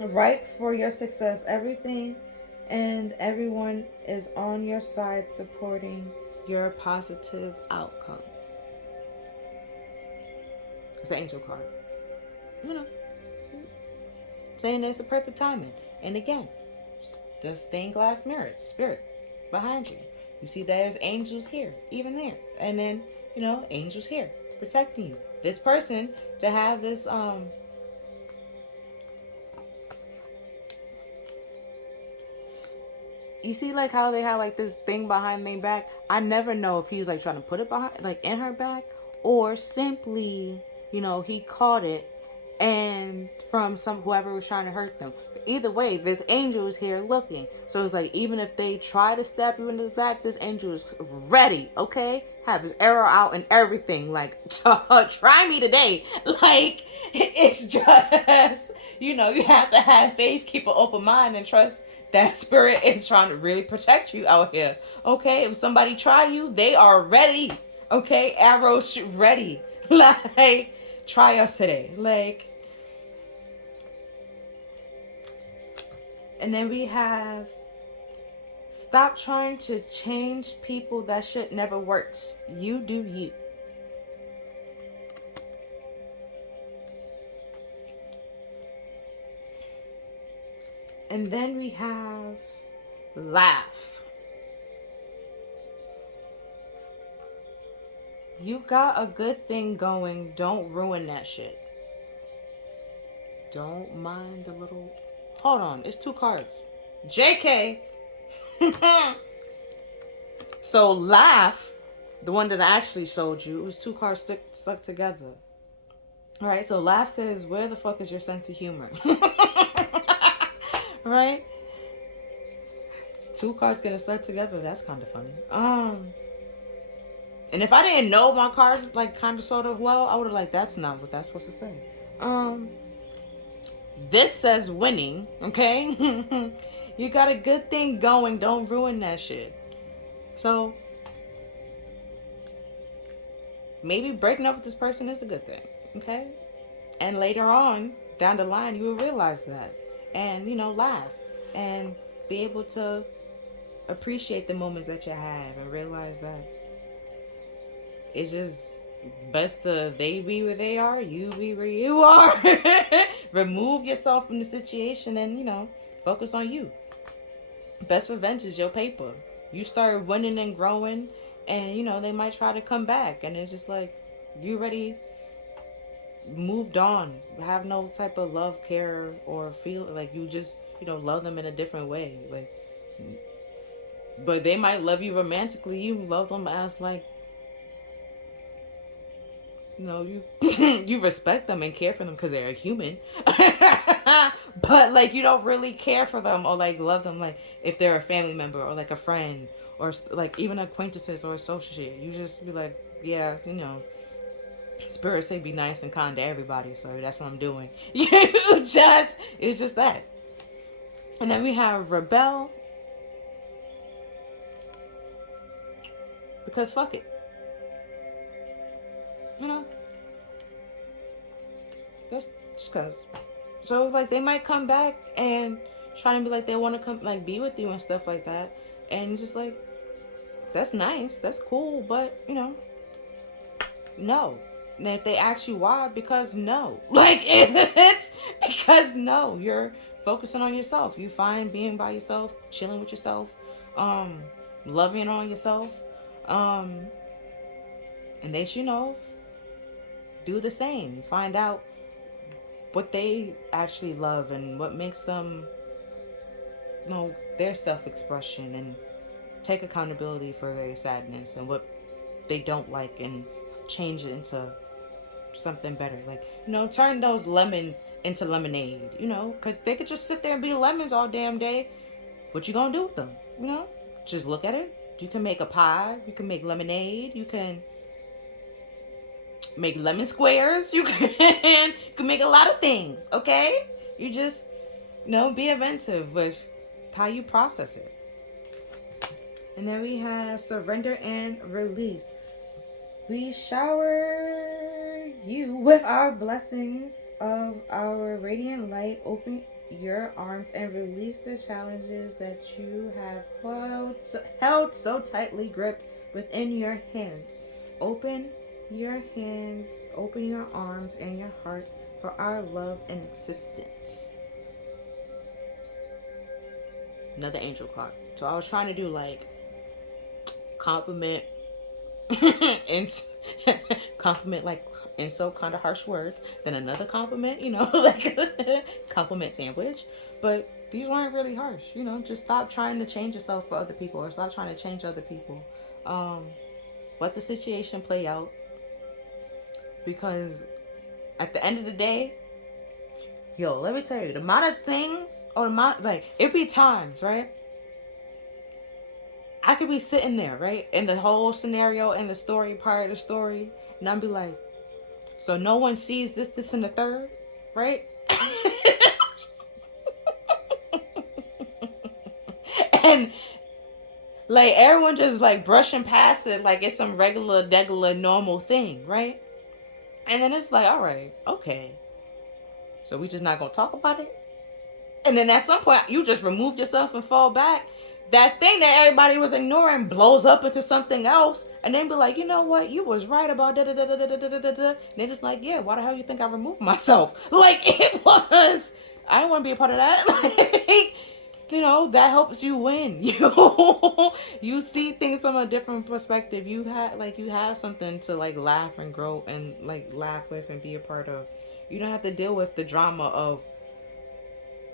ripe for your success. Everything and everyone is on your side, supporting your positive outcome. It's an angel card. You know, saying it's a perfect timing. And again, the stained glass mirrors, spirit behind you. You see there's angels here, even there. And then, you know, angels here protecting you. This person to have this you see, like, how they have, like, this thing behind their back? I never know if he's, like, trying to put it behind, like, in her back, or simply, you know, he caught it and from whoever was trying to hurt them. But either way, this angel is here looking. So it's like, even if they try to stab you in the back, this angel is ready, okay? Have his arrow out and everything. Like, try me today. Like, it's just, you know, you have to have faith, keep an open mind, and trust that spirit is trying to really protect you out here. Okay? If somebody try you, they are ready. Okay? Arrows ready. Like, try us today. Like, and then we have, stop trying to change people. That shit never works. You do you. And then we have laugh. You got a good thing going. Don't ruin that shit. Don't mind the little... Hold on. It's 2 cards. JK. So laugh, the one that I actually showed you, it was 2 cards stuck together. Alright, so laugh says, where the fuck is your sense of humor? Right? 2 cards getting stuck together. That's kind of funny. And if I didn't know my cards, like, kind of sort of well, I would have, like, that's not what that's supposed to say. This says winning, okay? You got a good thing going. Don't ruin that shit. So maybe breaking up with this person is a good thing, okay? And later on, down the line, you will realize that. And, you know, laugh and be able to appreciate the moments that you have and realize that it's just best to they be where they are, you be where you are. Remove yourself from the situation and, you know, focus on you. Best revenge is your paper. You start winning and growing, and you know they might try to come back, and it's just like you already moved on. Have no type of love, care, or feel like you just love them in a different way. Like, but they might love you romantically. You love them as like you you respect them and care for them because they're a human. But like you don't really care for them or like love them like if they're a family member or like a friend or like even acquaintances or associate. You just be like, yeah, spirit say be nice and kind to everybody, so that's what I'm doing. It's just that. And then we have rebel, because fuck it, you know that's just cause. So like they might come back and try to be like they want to come like be with you and stuff like that, and just like that's nice, that's cool, but no. And if they ask you why, because no. Like it's because no. You're focusing on yourself. You find being by yourself, chilling with yourself, um, loving on yourself, um, and they do the same. Find out what they actually love and what makes them their self-expression, and take accountability for their sadness and what they don't like, and change it into something better. Like turn those lemons into lemonade, because they could just sit there and be lemons all damn day. What you gonna do with them? Just look at it. You can make a pie, you can make lemonade, you can make lemon squares, you can make a lot of things. Okay, you just be inventive with how you process it. And then we have surrender and release. We shower you with our blessings of our radiant light. Open your arms and release the challenges that you have held so tightly gripped within your hands. Open your hands, open your arms and your heart for our love and existence. Another angel card. So I was trying to do like compliment and compliment like in so kind of harsh words, then another compliment, like compliment sandwich. But these weren't really harsh. Just stop trying to change yourself for other people, or stop trying to change other people. Let the situation play out, because at the end of the day, let me tell you, the amount of things, or the amount, like, it be times, right? I could be sitting there, right, in the whole scenario and the story, part of the story, and I'd be like, so no one sees this, and the third, right? And like everyone just like brushing past it like it's some regular, normal thing, right? And then it's like, all right, okay, so we just not gonna talk about it. And then at some point, you just remove yourself and fall back. That thing that everybody was ignoring blows up into something else, and then be like, you know what? You was right about da da da da da da da da. And they're just like, yeah, why the hell you think I removed myself? Like it was. I don't want to be a part of that. Like, that helps you win. You see things from a different perspective. You have something to like laugh and grow and like laugh with and be a part of. You don't have to deal with the drama of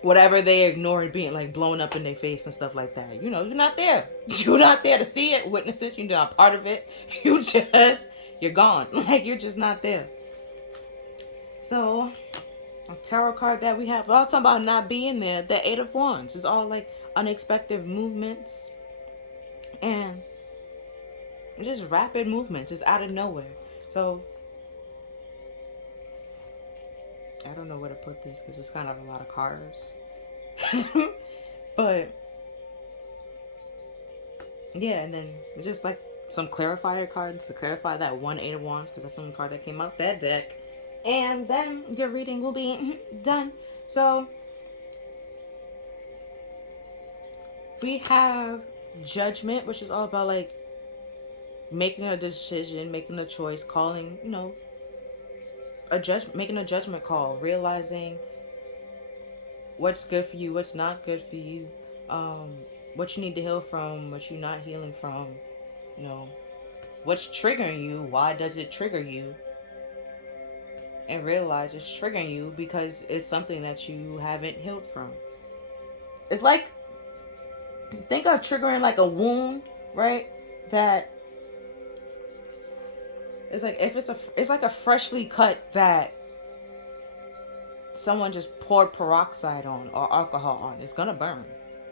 whatever they ignored being like blown up in their face and stuff like that. You're not there. You're not there to see it, witness it. You're not part of it. You're gone. Like you're just not there. So a tarot card that we have, we're all talking about not being there. The Eight of Wands is all like unexpected movements and just rapid movements, just out of nowhere. So I don't know where to put this because it's kind of a lot of cards. But yeah, and then just like some clarifier cards to clarify that one Eight of Wands, because that's the only card that came out that deck. And then your reading will be done. So we have Judgment, which is all about like making a decision, making a choice, calling, making a judgment call, realizing what's good for you, what's not good for you, what you need to heal from, what you're not healing from, you know, what's triggering you, why does it trigger you, and realize it's triggering you because it's something that you haven't healed from. It's like, think of triggering like a wound, right? That it's like, if it's like a freshly cut that someone just poured peroxide on or alcohol on, it's gonna burn.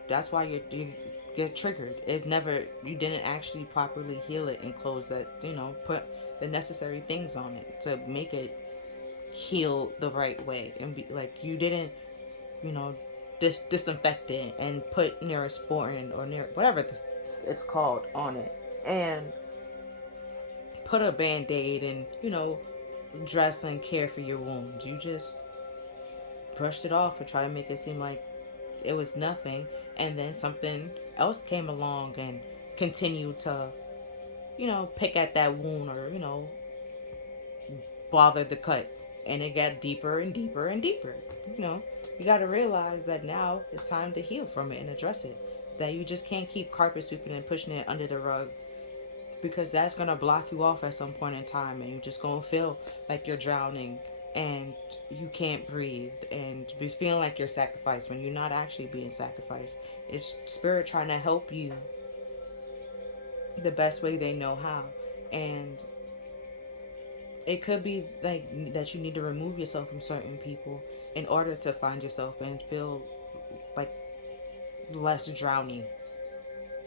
That's why you get triggered. It's never, you didn't actually properly heal it and close that, put the necessary things on it to make it heal the right way, and be like, you didn't, disinfect it and put Neosporin or whatever it's called on it, and put a band-aid and dress and care for your wounds. You just brushed it off and try to make it seem like it was nothing, and then something else came along and continued to pick at that wound, or bother the cut, and it got deeper and deeper and deeper. You got to realize that now it's time to heal from it and address it, that you just can't keep carpet sweeping and pushing it under the rug, because that's going to block you off at some point in time, and you're just going to feel like you're drowning and you can't breathe and be feeling like you're sacrificed when you're not actually being sacrificed. It's spirit trying to help you the best way they know how. And it could be like that you need to remove yourself from certain people in order to find yourself and feel like less drowning,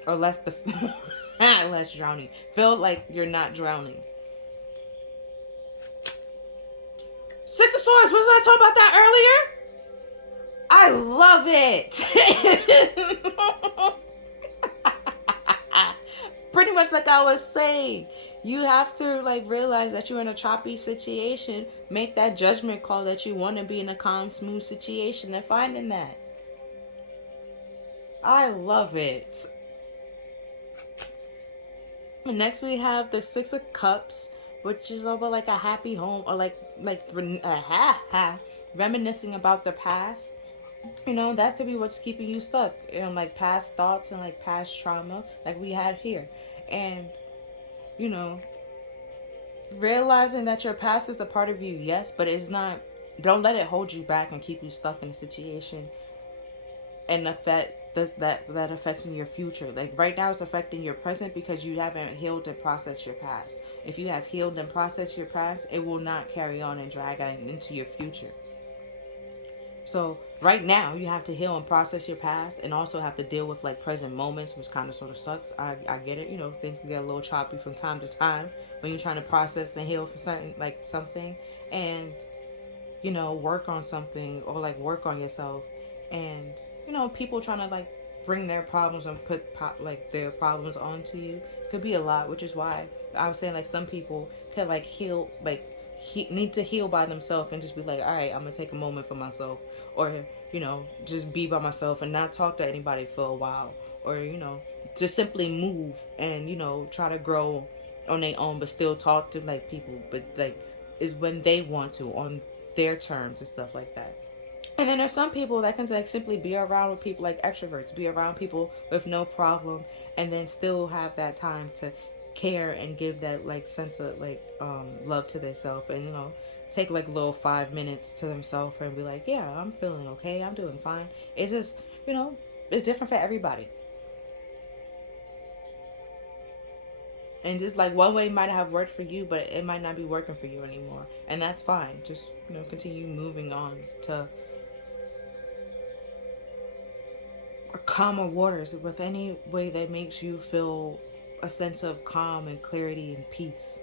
or less drowning. Feel like you're not drowning. Six of Swords, wasn't I talking about that earlier? I love it. Pretty much like I was saying, you have to realize that you're in a choppy situation, make that judgment call that you want to be in a calm, smooth situation, and finding that. I love it. And next we have the Six of Cups, which is about a happy home, or reminiscing about the past. That could be what's keeping you stuck in past thoughts and past trauma like we had here. And realizing that your past is a part of you, yes, but it's not. Don't let it hold you back and keep you stuck in a situation, and that affects in your future. Right now it's affecting your present because you haven't healed and processed your past. If you have healed and processed your past, it will not carry on and drag on into your future. So right now you have to heal and process your past, and also have to deal with present moments, which kind of sort of sucks. I get it. Things can get a little choppy from time to time when you're trying to process and heal for certain something, and work on something, or work on yourself. And people trying to bring their problems and put their problems onto you. It could be a lot, which is why I was saying some people could heal, need to heal by themselves and just be all right, I'm gonna take a moment for myself, or just be by myself and not talk to anybody for a while, or just simply move and try to grow on their own, but still talk to people, but is when they want to, on their terms and stuff like that. And then there's some people that can simply be around with people, extroverts, be around people with no problem, and then still have that time to care and give that sense of love to themselves, and take little 5 minutes to themselves and be yeah, I'm feeling okay, I'm doing fine. It's just it's different for everybody. And just one way might have worked for you, but it might not be working for you anymore, and that's fine. Just continue moving on to calmer waters with any way that makes you feel a sense of calm and clarity and peace.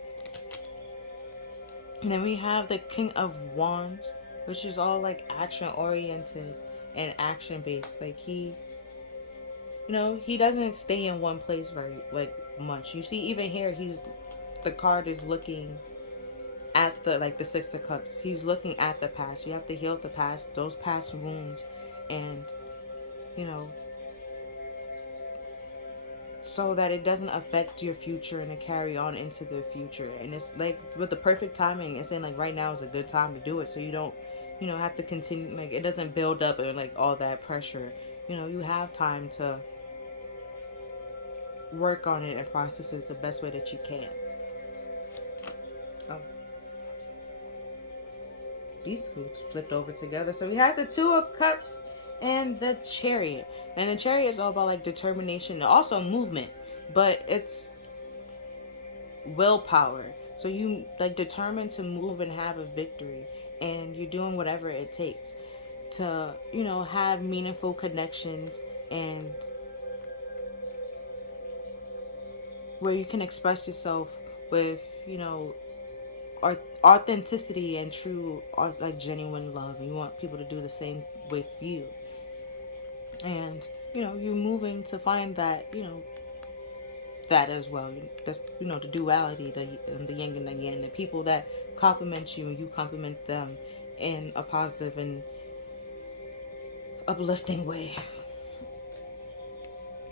And then we have the King of Wands, which is all action oriented and action based. He he doesn't stay in one place very much. You see, even here, the card is looking at the Six of Cups. He's looking at the past. You have to heal the past, those past wounds, and so that it doesn't affect your future and to carry on into the future. And it's with the perfect timing, it's saying right now is a good time to do it, so you don't have to continue, it doesn't build up and all that pressure. You have time to work on it and process it the best way that you can. Oh, these two flipped over together. So we have the Two of Cups and the Chariot. And the Chariot is all about like determination and also movement, but it's willpower. So you like determined to move and have a victory, and you're doing whatever it takes to, you know, have meaningful connections and where you can express yourself with, you know, authenticity and true, like genuine love. And you want people to do the same with you. And, you know, you're moving to find that, you know, that as well. That's, you know, the duality, the yin and the yang, the people that compliment you and you compliment them in a positive and uplifting way.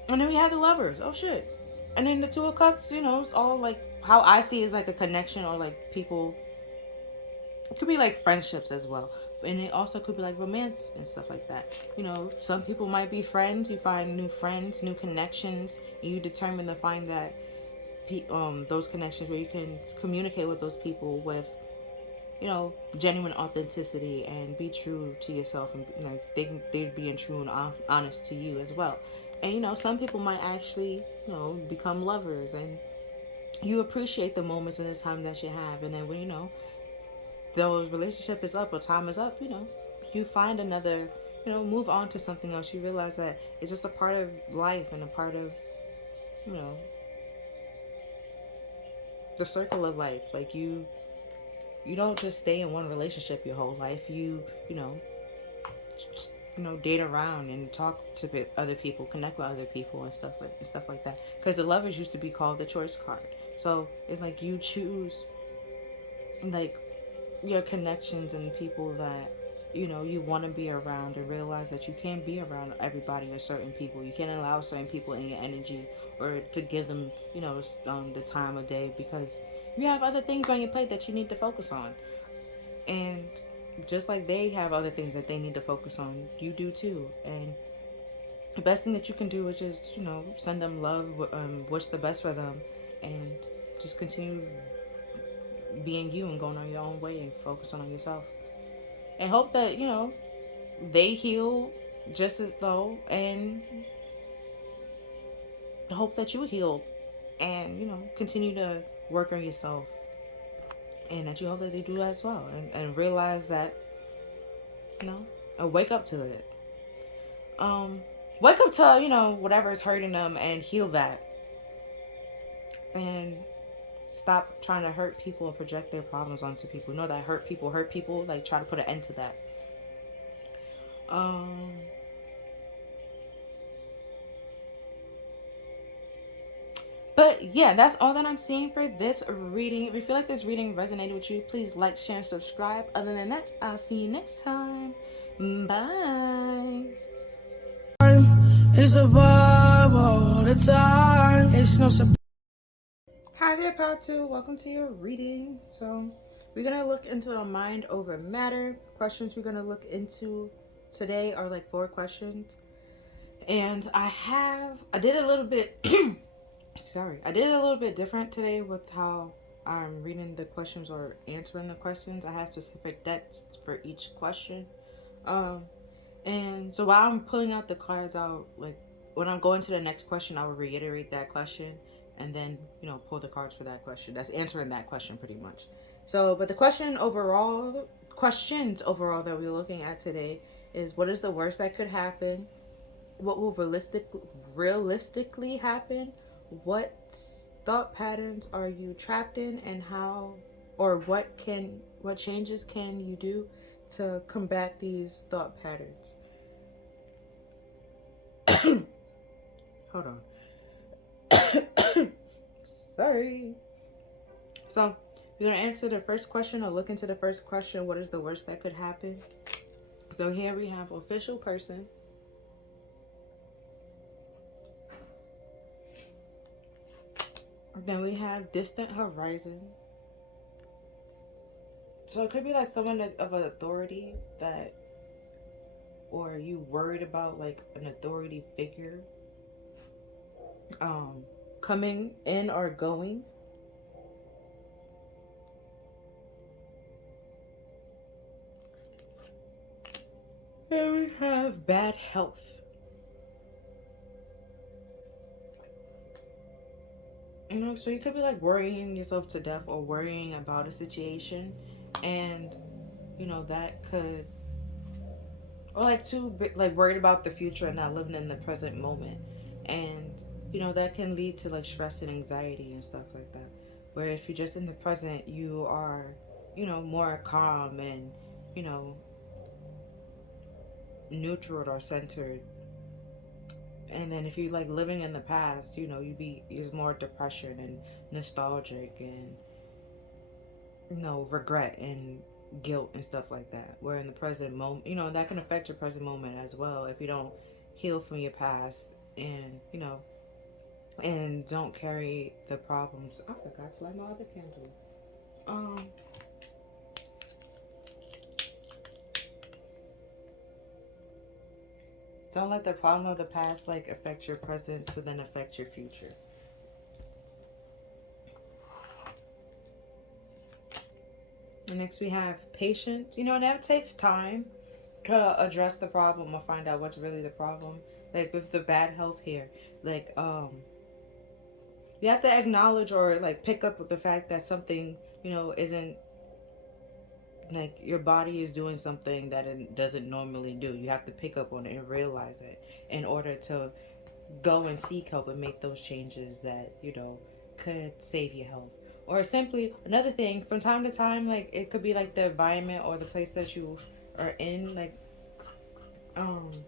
And then we have the Lovers. Oh shit. And then the Two of Cups, you know, it's all like how I see it is like a connection, or like people. It could be like friendships as well. And it also could be like romance and stuff like that. You know, some people might be friends. You find new friends, new connections, and you determine to find that those connections where you can communicate with those people with, you know, genuine authenticity and be true to yourself, and, you know, they're being true and honest to you as well. And, you know, some people might actually, you know, become lovers, and you appreciate the moments and the time that you have. And then when, you know, those relationship is up or time is up, you know, you find another, you know, move on to something else. You realize that it's just a part of life and a part of, you know, the circle of life. Like you don't just stay in one relationship your whole life. You know, just, you know, date around and talk to other people, connect with other people and stuff like that. Because the Lovers used to be called the choice card. So it's like you choose like your connections and people that, you know, you want to be around, and realize that you can't be around everybody or certain people. You can't allow certain people in your energy or to give them, you know, the time of day, because you have other things on your plate that you need to focus on. And just like they have other things that they need to focus on, you do too. And the best thing that you can do is just, you know, send them love, wish the best for them, and just continue being you and going on your own way and focus on yourself. And hope that, you know, they heal just as though, and hope that you heal and, you know, continue to work on yourself, and that you hope that they do that as well, and realize that, you know, and wake up to it. Wake up to, you know, whatever is hurting them, and heal that, and stop trying to hurt people and project their problems onto people. You know that hurt people, like try to put an end to that. But yeah, that's all that I'm seeing for this reading. If you feel like this reading resonated with you, please like, share, and subscribe. Other than that, I'll see you next time. Bye. It's a vibe all the time. It's no surprise. Hi there, Part 2. Welcome to your reading. So we're going to look into a mind over matter. Questions we're going to look into today are like 4 questions. And I did a little bit I did it a little bit different today with how I'm reading the questions or answering the questions. I have specific decks for each question. And so while I'm pulling out the cards, I'll, like, when I'm going to the next question, I will reiterate that question, and then, you know, pull the cards for that question. That's answering that question pretty much. So, but the questions overall that we're looking at today is, what is the worst that could happen? What will realistically happen? What thought patterns are you trapped in, and how, or what changes can you do to combat these thought patterns? Hold on. Sorry. So we're gonna answer the first question, or look into the first question. What is the worst that could happen? So here we have official person. Then we have distant horizon. So it could be like someone of an authority that, or you worried about like an authority figure. coming in or going. And we have bad health. You know, so you could be like worrying yourself to death or worrying about a situation, and you know that could, or like too like worried about the future and not living in the present moment, and you know that can lead to like stress and anxiety and stuff like that. Where if you're just in the present, you are, you know, more calm and, you know, neutral or centered. And then if you like living in the past, you know, is more depression and nostalgic and, you know, regret and guilt and stuff like that. Where in the present moment, you know, that can affect your present moment as well if you don't heal from your past and, you know, and don't carry the problems. I forgot to light my other candle. Don't let the problem of the past like affect your present to then affect your future. And next we have patience. You know, that takes time to address the problem or find out what's really the problem. Like with the bad health here, like you have to acknowledge or like pick up with the fact that something, you know, isn't, like your body is doing something that it doesn't normally do. You have to pick up on it and realize it in order to go and seek help and make those changes that, you know, could save your health. Or simply another thing, from time to time, like it could be like the environment or the place that you are in, um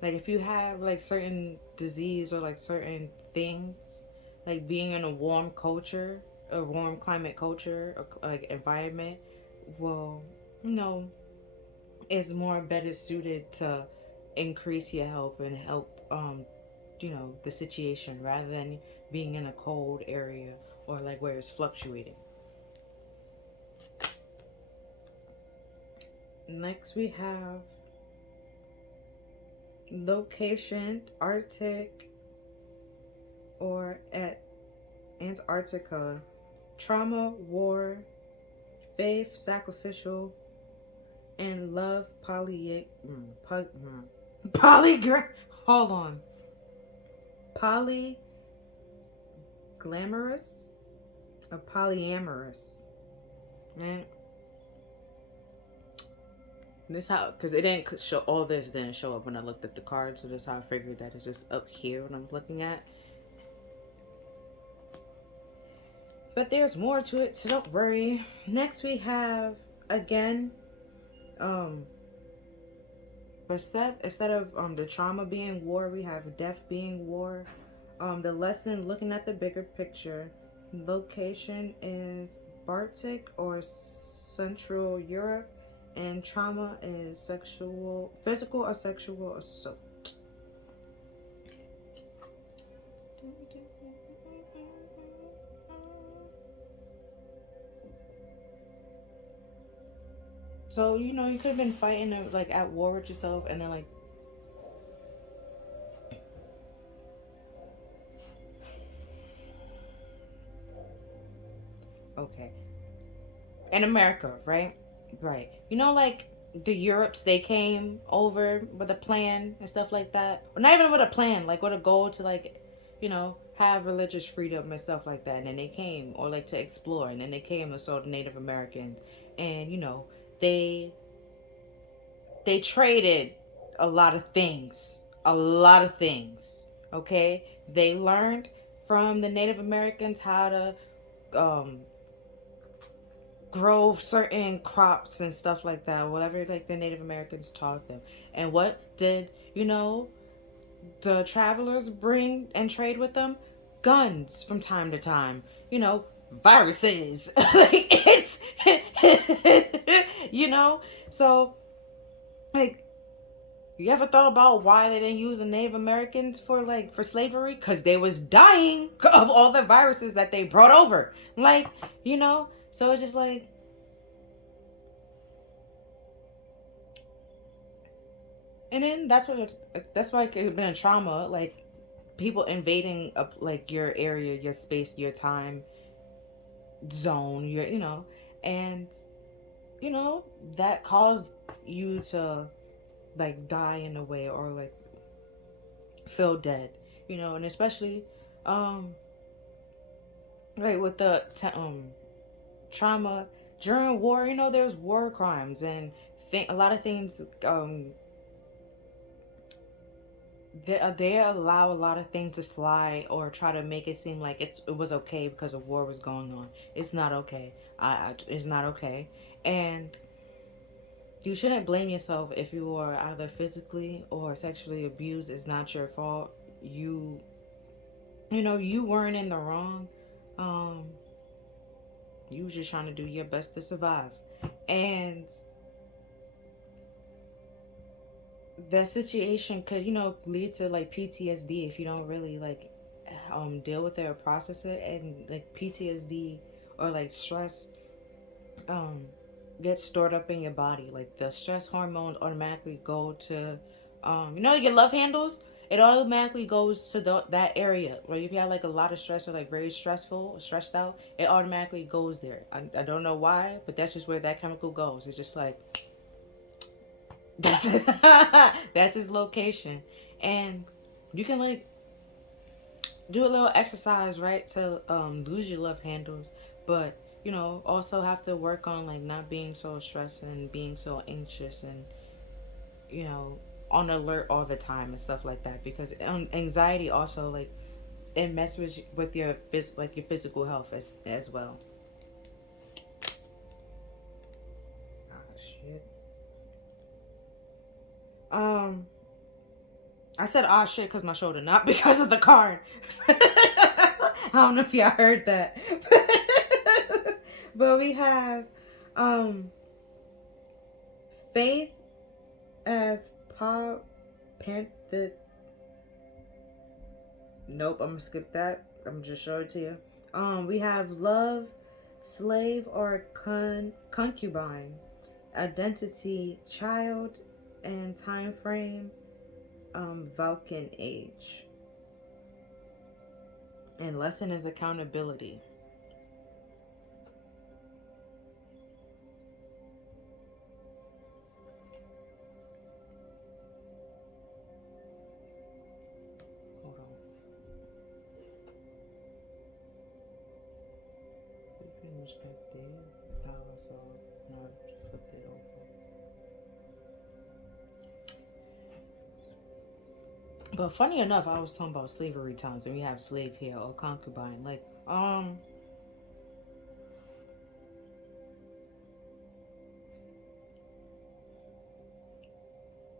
like if you have like certain disease or like certain things, like being in a warm culture, a warm climate culture, or like environment, will, you know, is more better suited to increase your health and help, you know, the situation rather than being in a cold area or like where it's fluctuating. Next we have location, Arctic or at Antarctica, trauma, war, faith, sacrificial, and love, polygram. Hold on, polyglamorous or polyamorous, and this how, because it didn't show, all this didn't show up when I looked at the card, so that's how I figured that it's just up here when I'm looking at. But there's more to it, so don't worry. Next we have, again, instead of the trauma being war, we have death being war. The lesson, looking at the bigger picture. Location is Baltic or Central Europe, and trauma is physical or sexual assault. So, you know, you could have been fighting like at war with yourself, and then like okay, in America, right? Right. You know, like the Europes, they came over with a plan and stuff like that. Or not even with a plan, like with a goal to like, you know, have religious freedom and stuff like that. And then they came, or like to explore, and then they came and saw the Native Americans, and you know, they they traded a lot of things, a lot of things. Okay, they learned from the Native Americans how to um grow certain crops and stuff like that, whatever like the Native Americans taught them. And what did, you know, the travelers bring and trade with them? Guns from time to time, you know, viruses. Like it's you know, so like, you ever thought about why they didn't use the Native Americans for like for slavery? Because they was dying of all the viruses that they brought over. Like, you know, so it's just like, and then that's why it could have been a trauma. Like, people invading like your area, your space, your time zone, your, and that caused you to like die in a way, or like feel dead, and especially um like with the trauma during war. There's war crimes and a lot of things. They allow a lot of things to slide, or try to make it seem like it was okay because a war was going on. It's not okay. It's not okay. And you shouldn't blame yourself if you are either physically or sexually abused. It's not your fault. You weren't in the wrong. um you were just trying to do your best to survive. And that situation could, lead to like PTSD if you don't really like deal with it or process it. And like PTSD or like stress um gets stored up in your body. Like the stress hormones automatically go to your love handles. It automatically goes to that area. Like if you have like a lot of stress, or like very stressed out, it automatically goes there. I don't know why, but that's just where that chemical goes. It's just like that's that's his location. And you can like do a little exercise, right, to lose your love handles. But also have to work on like not being so stressed and being so anxious, and you know on alert all the time and stuff like that. Because anxiety also, like, it messes with your your physical health as well. Ah, shit. um I said ah shit because my shoulder, not because of the card. I don't know if y'all heard that. But we have faith as pa the nope, I'm gonna skip that. I'm gonna just show it to you. We have love, slave or concubine, identity, child, and time frame, Vulcan age. And lesson is accountability. Hold on. We finished that there. That was all. Now I flipped it over. But funny enough, I was talking about slavery times, and we have slave here or concubine. Like,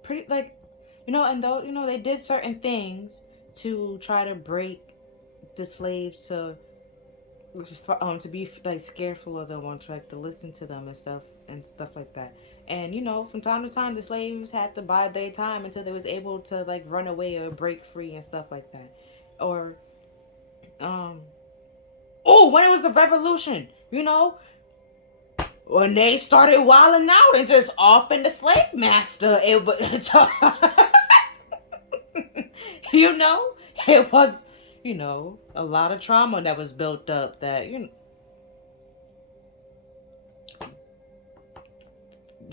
pretty like, and though they did certain things to try to break the slaves to be like scareful of them, or to like to listen to them and stuff like that. And from time to time the slaves had to bide their time until they was able to like run away or break free and stuff like that. Or um when it was the revolution, when they started wilding out and just off in the slave master, it was it was a lot of trauma that was built up that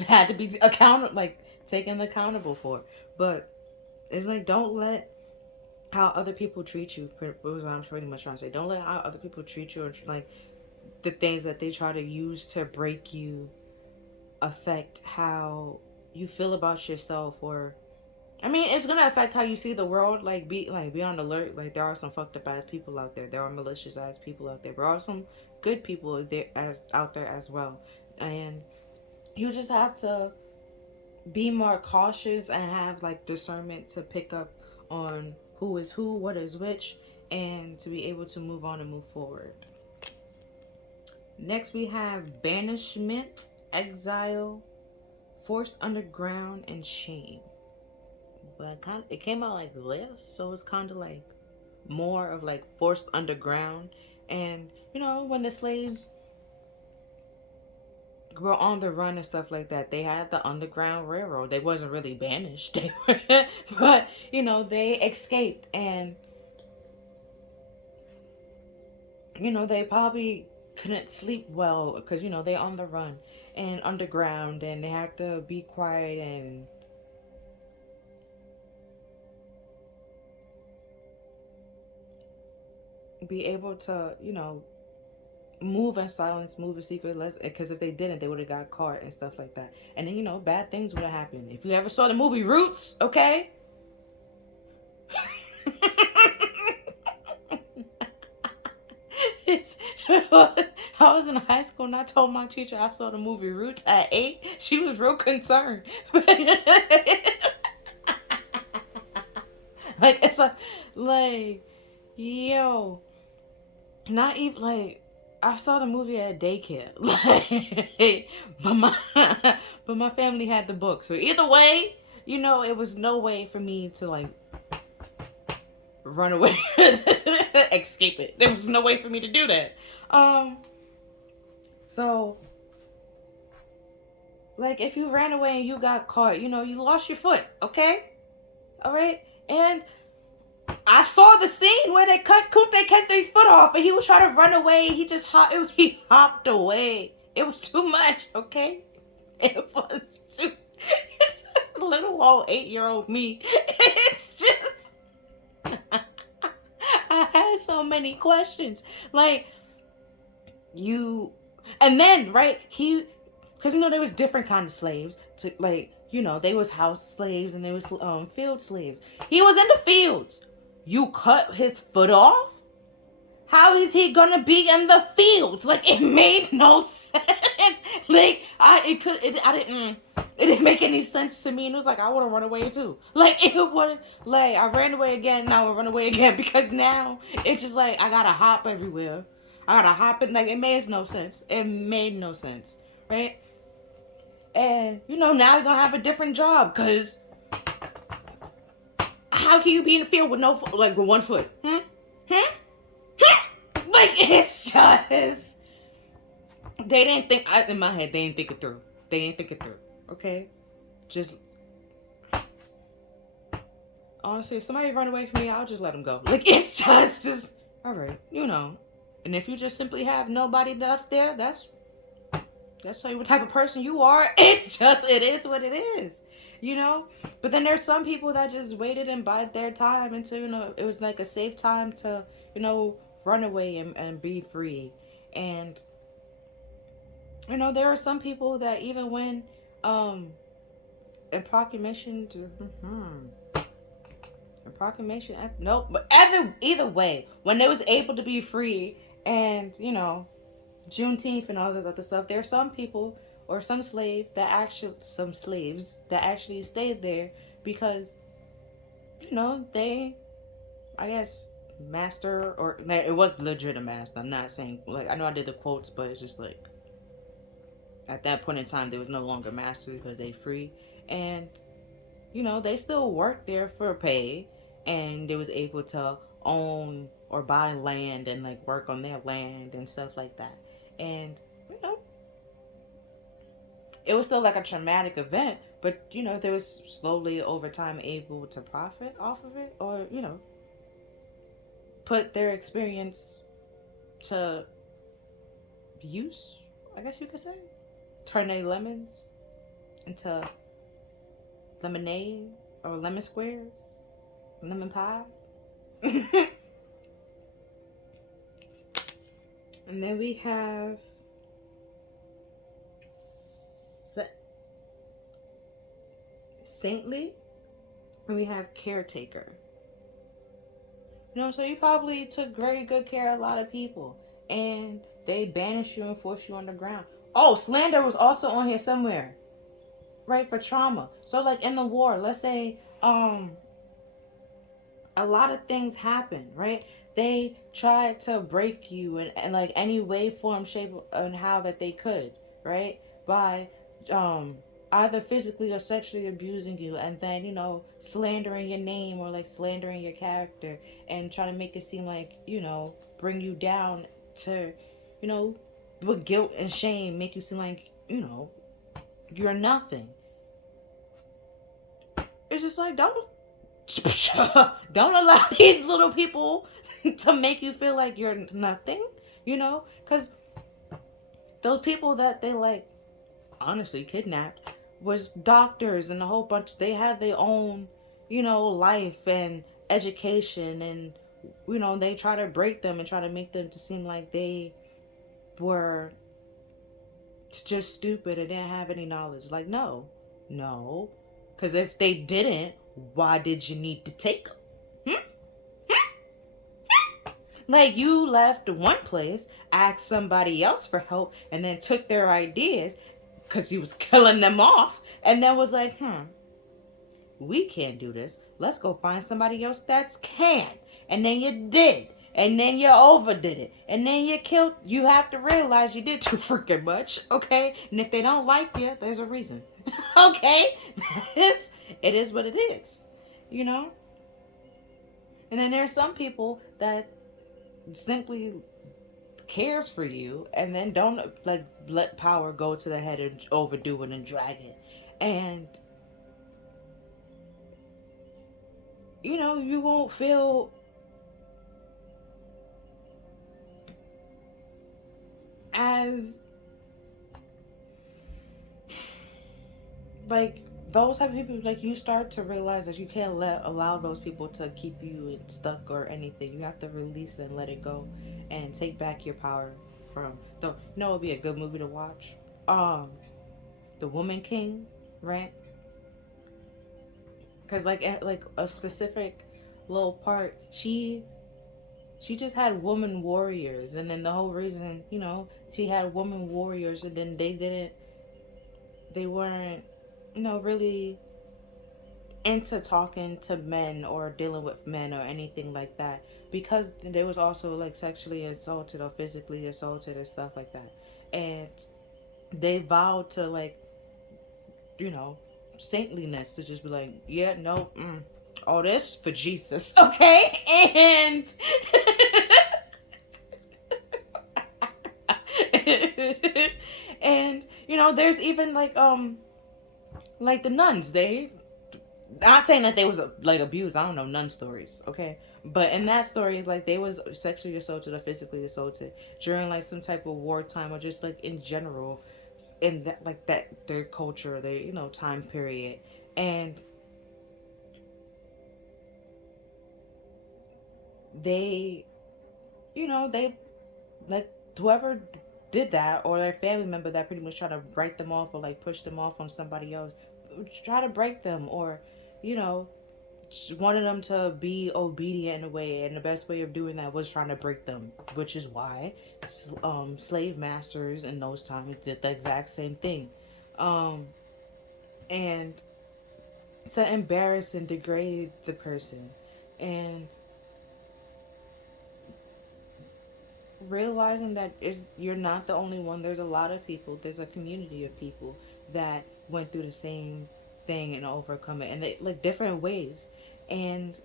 had to be taken accountable for. But it's like, don't let how other people treat you, was what I'm pretty much trying to say. Don't let how other people treat you, or like the things that they try to use to break you, affect how you feel about yourself. Or I mean, it's gonna affect how you see the world. Like, be on alert. Like, there are some fucked up ass people out there. There are malicious ass people out there. There are some good people out there as well. And you just have to be more cautious and have like discernment to pick up on who is who, what is which, and to be able to move on and move forward. Next we have banishment, exile, forced underground, and shame. But it came out like this, so it's kind of like more of like forced underground. And when the slaves were on the run and stuff like that, they had the Underground Railroad. They wasn't really banished, they were, but they escaped. And you know, they probably couldn't sleep well because, you know, they're on the run and underground and they have to be quiet and be able to, you know, move in silence, move in secret, less, because if they didn't, they would have got caught and stuff like that. And then, you know, bad things would have happened. If you ever saw the movie Roots, okay? I was in high school and I told my teacher I saw the movie Roots at 8. She was real concerned. Like, it's like, yo, not even, like, I saw the movie at daycare. Like, but my family had the book. So either way, you know, it was no way for me to, like, run away, escape it. There was no way for me to do that. So, like, if you ran away and you got caught, you know, you lost your foot, okay? All right? And I saw the scene where they cut Kente's foot off and he was trying to run away. He hopped away. It was too much, okay? It was too little old 8-year-old me. It's just I had so many questions. Like, you, and then, right, because, you know, there was different kind of slaves. To, like, you know, they was house slaves and there was field slaves. He was in the fields. You cut his foot off? How is he gonna be in the fields? Like, it made no sense. Like, it didn't make any sense to me. And it was like, I want to run away too. Like, it would, like, I ran away again, now I run away again. Because now, it's just like, I gotta hop everywhere. I gotta hop it, like, it made no sense. It made no sense, right? And, you know, now you're gonna have a different job, because how can you be in the field with no, like, with one foot? Like, it's just, they didn't think, in my head, they didn't think it through. They didn't think it through, okay? Just, honestly, if somebody run away from me, I'll just let them go. Like, it's just, all right, you know. And if you just simply have nobody left there, that's tell you what type of person you are. It's just, it is what it is, you know? But then there's some people that just waited and bided their time until, you know, it was like a safe time to, you know, run away and be free. And, you know, there are some people that even when, in proclamation, nope, but either way, when they was able to be free and, you know, Juneteenth and all that other stuff, there are some people or some slaves that actually stayed there because, you know, they, I guess, master, or it was legit a master. I'm not saying, like, I know I did the quotes, but it's just like at that point in time they was no longer master because they free, and, you know, they still worked there for pay, and they was able to own or buy land and, like, work on their land and stuff like that. And, you know, it was still like a traumatic event, but, you know, they was slowly over time able to profit off of it, or, you know, put their experience to use, I guess you could say. Turn their lemons into lemonade or lemon squares, lemon pie. And then we have saintly, and we have caretaker. You know, so you probably took very good care of a lot of people, and they banished you and forced you underground. Oh, slander was also on here somewhere, right, for trauma. So, like, in the war, let's say, a lot of things happen, right? They tried to break you in like any way, form, shape, and how that they could, right? By either physically or sexually abusing you, and then, you know, slandering your name or, like, slandering your character and trying to make it seem like, you know, bring you down to, you know, with guilt and shame, make you seem like, you know, you're nothing. It's just like, don't allow these little people to make you feel like you're nothing. you know? Because those people that they like, honestly, kidnapped was doctors and a whole bunch. They had their own, life and education, and they try to break them and try to make them to seem like they were just stupid and didn't have any knowledge. Like, no, because if they didn't, why did you need to take them? Like, you left one place, asked somebody else for help, and then took their ideas because you was killing them off, and then was like, we can't do this. Let's go find somebody else that can. And then you did. And then you overdid it. And then you killed. You have to realize you did too freaking much, okay? And if they don't like you, there's a reason. Okay? It is what it is. And then there's some people that simply cares for you and then don't like let power go to the head and overdo it and drag it. And you won't feel as like those type of people. Like, you start to realize that you can't allow those people to keep you stuck or anything. You have to release and let it go and take back your power from the it would be a good movie to watch, The Woman King, right? Because like a specific little part, she just had woman warriors, and then the whole reason, she had woman warriors, and then they weren't, really into talking to men or dealing with men or anything like that, because they was also like sexually assaulted or physically assaulted and stuff like that. And they vowed to, like, saintliness, to just be like, yeah, no, all this for Jesus, okay? And and there's even like the nuns. They, not saying that they was like abused. I don't know nun stories, okay? But in that story, it's like they was sexually assaulted or physically assaulted during like some type of wartime, or just like in general, in that, like, that their culture, their time period. And they they, like, whoever did that, or their family member that pretty much try to write them off or like push them off on somebody else, try to break them, or you know wanted them to be obedient in a way, and the best way of doing that was trying to break them, which is why slave masters in those times did the exact same thing. And to embarrass and degrade the person. And realizing that you're not the only one. There's a lot of people, there's a community of people that went through the same thing and overcome it, and they like different ways. And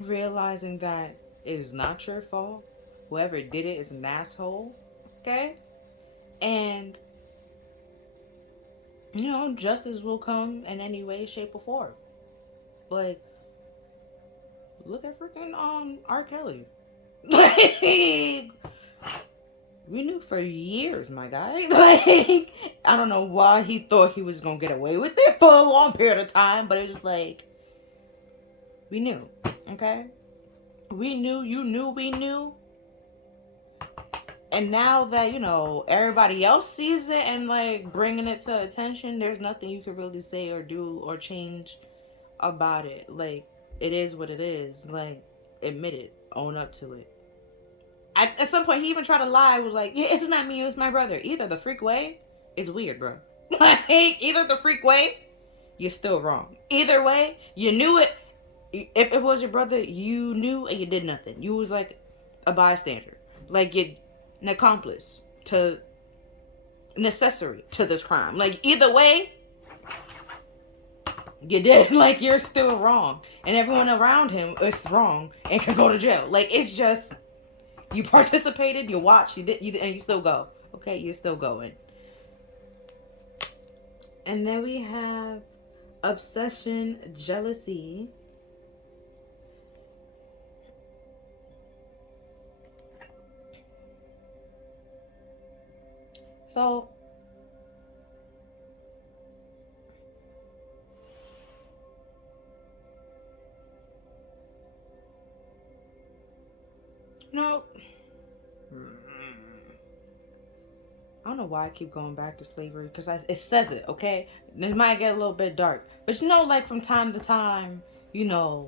realizing that it is not your fault, whoever did it is an asshole, okay? And justice will come in any way, shape, or form. Like, look at freaking R. Kelly. Like, we knew for years, my guy. Like, I don't know why he thought he was gonna get away with it for a long period of time, but it was just like, we knew, okay? We knew, you knew, we knew. And now that, everybody else sees it and, like, bringing it to attention, there's nothing you can really say or do or change about it. Like, it is what it is. Like, admit it. Own up to it. At some point, he even tried to lie. Was like, yeah, it's not me, it's my brother. Either the freak way is weird, bro. Like, either the freak way, you're still wrong. Either way, you knew it. If it was your brother, you knew and you did nothing. You was like a bystander. Like, you're an accomplice to, an accessory to this crime. Like, either way, you did. Like, you're still wrong. And everyone around him is wrong and can go to jail. Like, it's just, you participated, you watched, you did, and you still go. Okay, you're still going. And then we have obsession, jealousy. So no, I don't know why I keep going back to slavery, because it says it, okay? It might get a little bit dark. But like from time to time, the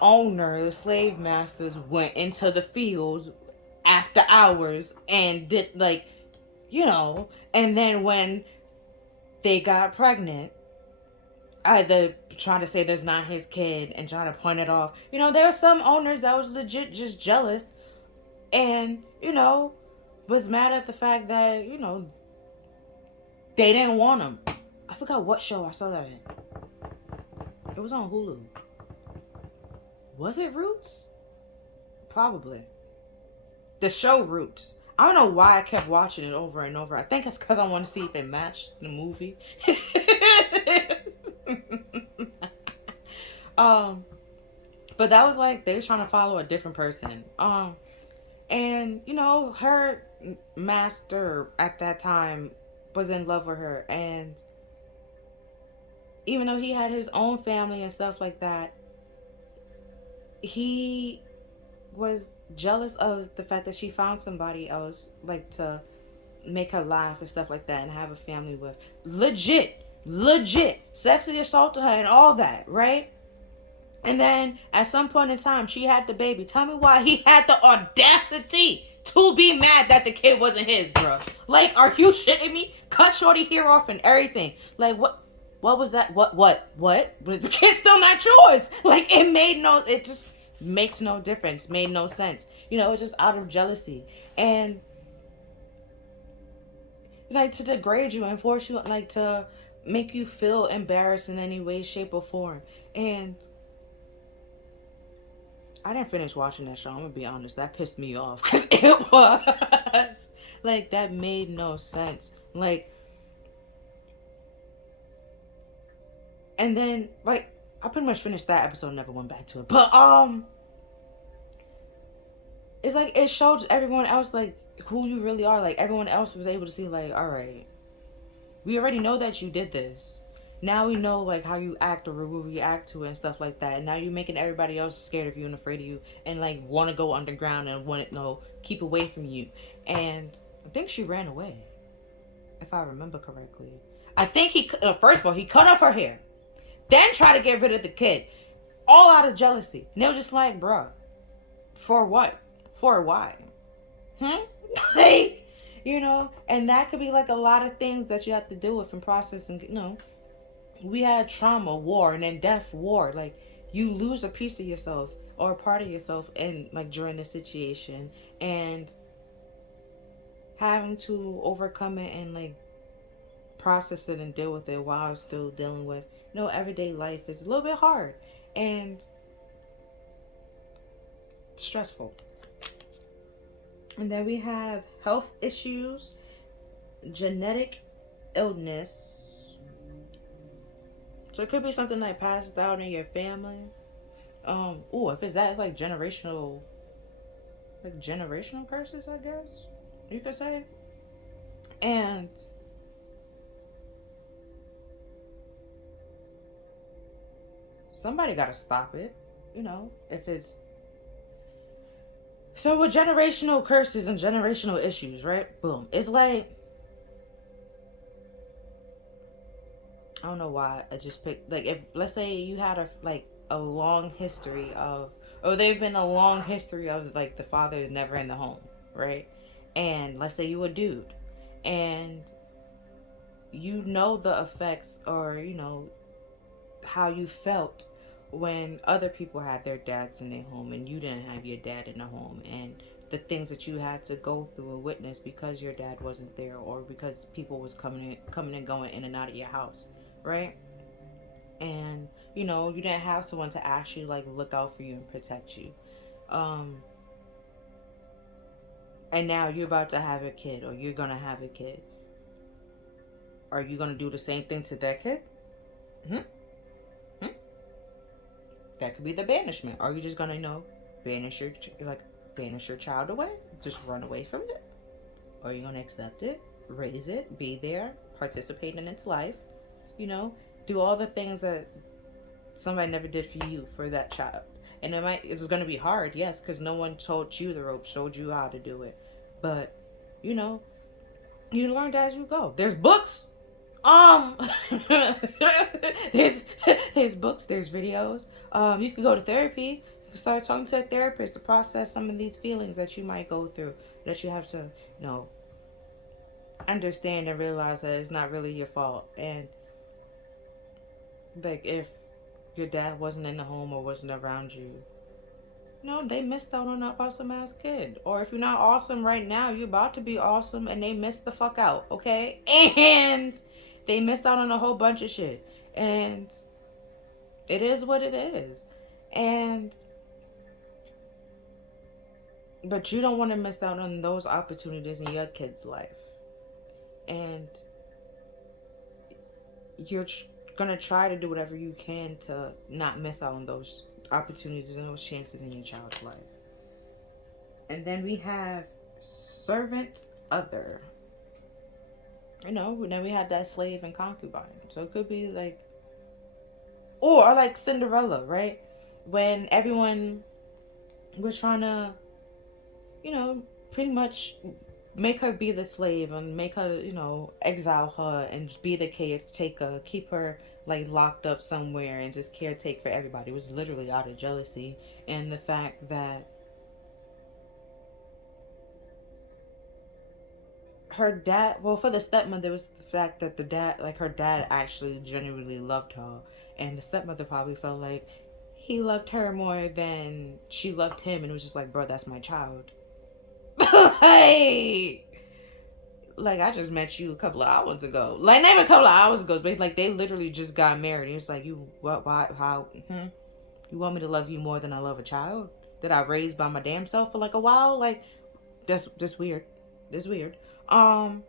owner, the slave masters went into the fields after hours and did and then when they got pregnant, either trying to say there's not his kid and trying to point it off. There are some owners that was legit just jealous and, was mad at the fact that, they didn't want him. I forgot what show I saw that in. It was on Hulu. Was it Roots? Probably. The show Roots. I don't know why I kept watching it over and over. I think it's because I want to see if it matched the movie. But that was like they was trying to follow a different person. And her master at that time was in love with her, and even though he had his own family and stuff like that, he was jealous of the fact that she found somebody else like to make her laugh and stuff like that and have a family with. Legit sexually assaulted her and all that, right? And then at some point in time she had the baby. Tell me why he had the audacity to be mad that the kid wasn't his, bro. Like, are you shitting me? Cut shorty hair off and everything. Like, what was that? What? But the kid's still not yours. Like, it just makes no difference. Made no sense. It's just out of jealousy. And like to degrade you and force you, like to make you feel embarrassed in any way, shape, or form. And I didn't finish watching that show. I'm gonna be honest. That pissed me off because it was like that made no sense. Like, and then like I pretty much finished that episode. Never went back to it. But it's like it showed everyone else like who you really are. Like everyone else was able to see like, all right, we already know that you did this. Now we know like how you act or will react to it and stuff like that. And now you're making everybody else scared of you and afraid of you and like want to go underground and want to keep away from you. And I think she ran away, if I remember correctly. I think first of all, he cut off her hair, then tried to get rid of the kid, all out of jealousy. And they were just like, bruh, for what? For why? Like, and that could be like a lot of things that you have to deal with and process. And we had trauma, war, and then death, war. Like, you lose a piece of yourself or a part of yourself in like during this situation, and having to overcome it and like process it and deal with it while still dealing with everyday life is a little bit hard and stressful. And then we have health issues, genetic illness. So it could be something like passed down in your family. If it's that, it's like generational curses, I guess you could say. And somebody gotta stop it, if it's so with generational curses and generational issues, right? Boom. It's like, I don't know why I just picked, like, if let's say you had a long history of, or they've been a long history of like the father is never in the home, right? And let's say you a dude and the effects or how you felt when other people had their dads in their home and you didn't have your dad in the home, and the things that you had to go through and witness because your dad wasn't there or because people was coming and going in and out of your house, right? And you didn't have someone to actually like look out for you and protect you, and now you're about to have a kid or you're gonna have a kid. Are you gonna do the same thing to that kid? That could be the banishment. Are you just gonna banish your child away, just run away from it? Are you gonna accept it, raise it, be there, participate in its life, you know, do all the things that somebody never did for you, for that child? And it's gonna be hard, yes, because no one told you the ropes, showed you how to do it. But, you know, you learned as you go. There's books. there's there's books, there's videos. You can go to therapy. You can start talking to a therapist to process some of these feelings that you might go through, that you have to, understand and realize that it's not really your fault. And like, if your dad wasn't in the home or wasn't around you, they missed out on an awesome ass kid. Or if you're not awesome right now, you're about to be awesome, and they missed the fuck out, okay? And they missed out on a whole bunch of shit. And it is what it is. But you don't want to miss out on those opportunities in your kid's life. And you're gonna try to do whatever you can to not miss out on those opportunities and those chances in your child's life. And then we have servant other. Then we had that slave and concubine. So it could be like, or like Cinderella, right? When everyone was trying to, pretty much make her be the slave and make her, exile her and be the caretaker, keep her like locked up somewhere and just caretake for everybody. It was literally out of jealousy and the fact that her dad, well, for the stepmother, it was the fact that her dad actually genuinely loved her, and the stepmother probably felt like he loved her more than she loved him, and it was just like, bro, that's my child. like I just met you a couple of hours ago. Like, not even a couple of hours ago, but like they literally just got married. And it's like, you what? Why? How? You want me to love you more than I love a child that I raised by my damn self for like a while? Like, that's weird. That's weird. And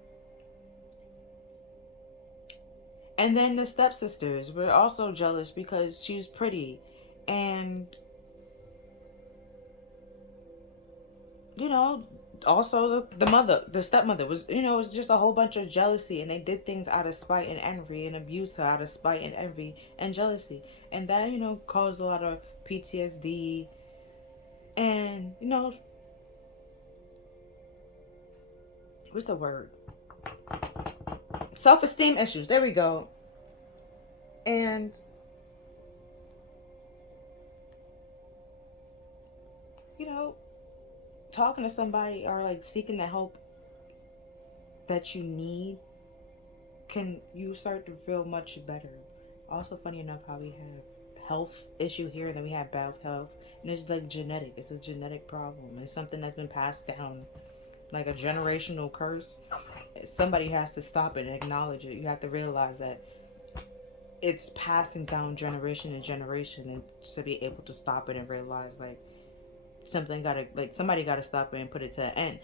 then the stepsisters were also jealous because she's pretty, and also the stepmother was, it was just a whole bunch of jealousy, and they did things out of spite and envy and abused her out of spite and envy and jealousy, and that caused a lot of PTSD and what's the word, self-esteem issues. There we go. And talking to somebody or like seeking the help that you need, you start to feel much better. Also, funny enough, how we have health issue here, and then we have bad health, and it's like genetic. It's a genetic problem. It's something that's been passed down, like a generational curse. Somebody has to stop it and acknowledge it. You have to realize that it's passing down generation and generation, and to be able to stop it and realize like somebody gotta stop it and put it to an end.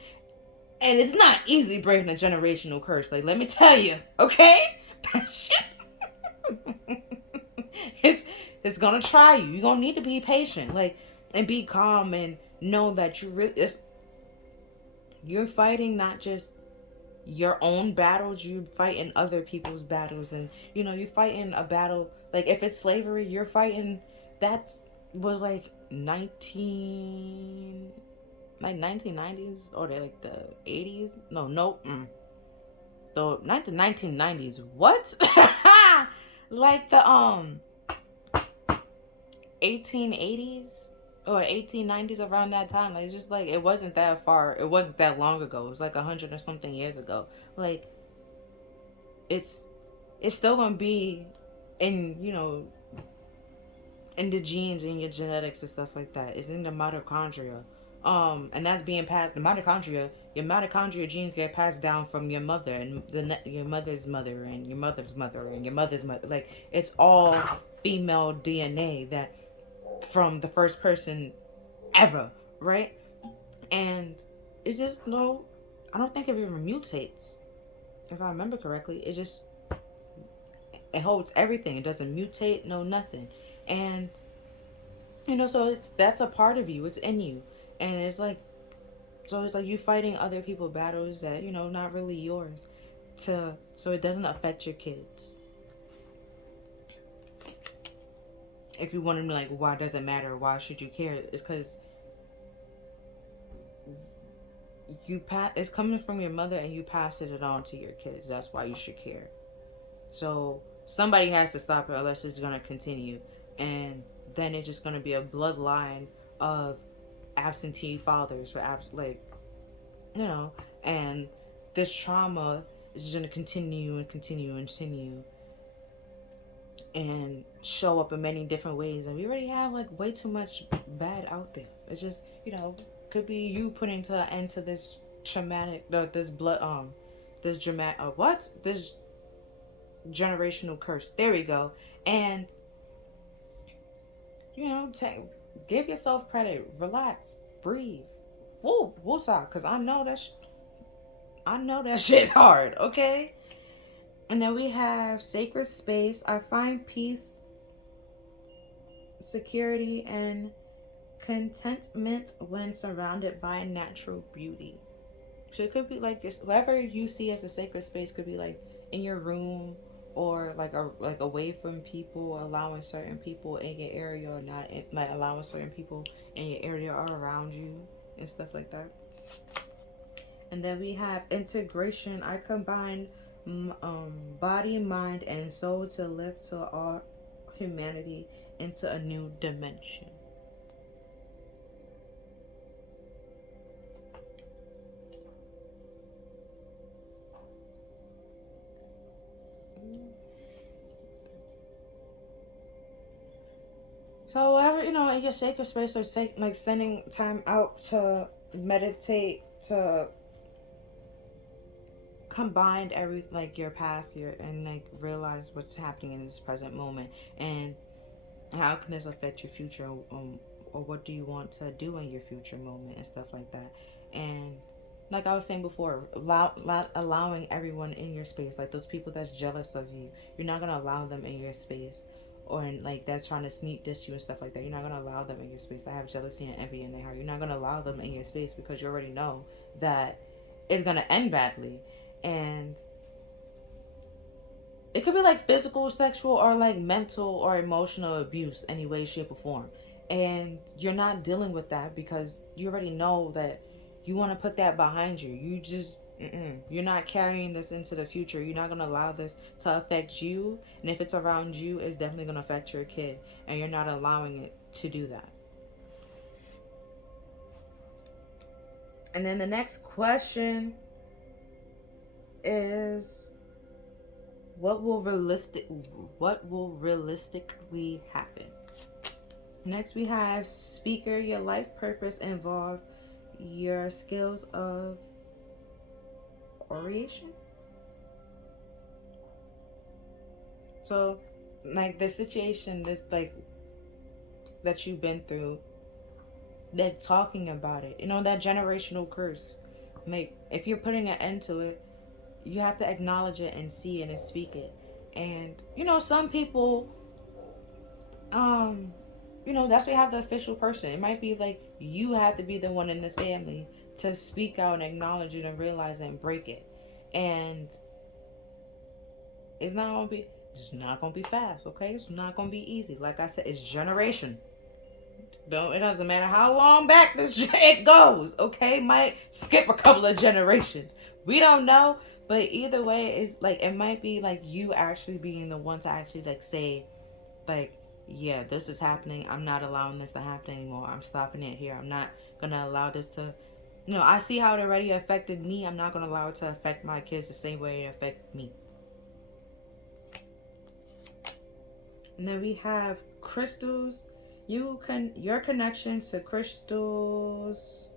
And it's not easy breaking a generational curse. Like, let me tell you, okay? That shit. it's gonna try you. You're gonna need to be patient, like, and be calm and know that you're fighting not just your own battles, you're fighting other people's battles, and you're fighting a battle. Like, if it's slavery, you're fighting, was like 1990s or like the 80s. The 1990s. What? Like the 1880s or 1890s, around that time. Like, it's just like, it wasn't that far, it wasn't that long ago. It was like 100 or something years ago. Like, it's still gonna be in in the genes, in your genetics and stuff like that. It's in the mitochondria, and that's being passed. Your mitochondria genes get passed down from your mother and your mother's mother and your mother's mother and your mother's mother. Like, it's all female DNA that from the first person ever, right? And it just I don't think it even mutates, if I remember correctly. It holds everything. It doesn't mutate, nothing. And so that's a part of you. It's in you. And it's like, So it's like you fighting other people's battles that, not really yours, so it doesn't affect your kids. If you want to be like, why does it matter? Why should you care? It's because it's coming from your mother and you passed it on to your kids. That's why you should care. So somebody has to stop it, or else it's gonna continue, and then it's just gonna be a bloodline of absentee fathers for and this trauma is gonna continue and continue and continue and show up in many different ways. And we already have like way too much bad out there. It's just, could be you putting to an end to this traumatic, this blood, this dramatic, this generational curse. There we go. And give yourself credit, relax, breathe, woosah, because I know that shit's hard. Okay. And then we have sacred space. I find peace, security, and contentment when surrounded by natural beauty. So it could be like whatever you see as a sacred space could be like in your room, or like away from people, allowing certain people in your area, or not like allowing certain people in your area or around you and stuff like that. And then we have integration. I combine body, mind, and soul to lift to all humanity into a new dimension. So whatever, in your sacred space, or like sending time out to meditate, to combine everything, like your past year, and like realize what's happening in this present moment, and how can this affect your future, or what do you want to do in your future moment and stuff like that. And like I was saying before, allowing everyone in your space, like those people that's jealous of you, you're not gonna allow them in your space, or like that's trying to sneak diss you and stuff like that. You're not gonna allow them in your space. That have jealousy and envy in their heart. You're not gonna allow them in your space, because you already know that it's gonna end badly. And it could be like physical, sexual, or like mental or emotional abuse, any way, shape, or form. And you're not dealing with that because you already know that you want to put that behind you. You're not carrying this into the future. You're not going to allow this to affect you. And if it's around you, it's definitely going to affect your kid. And you're not allowing it to do that. And then the next question is, what will realistically happen? Next we have speaker. Your life purpose involve your skills of oration. So like the situation, this like that you've been through, they're talking about it, that generational curse. Like if you're putting an end to it, you have to acknowledge it and see it and speak it. And some people, that's why you have the official person. It might be like you have to be the one in this family to speak out and acknowledge it and realize it and break it. And it's not gonna be fast, okay? It's not gonna be easy. Like I said, it's generation. It doesn't matter how long back it goes, okay? Might skip a couple of generations. We don't know. But either way, it's like it might be like you actually being the one to actually like say, like, yeah, this is happening. I'm not allowing this to happen anymore. I'm stopping it here. I'm not gonna allow this to, I see how it already affected me. I'm not gonna allow it to affect my kids the same way it affected me. And then we have crystals. Your connections to crystals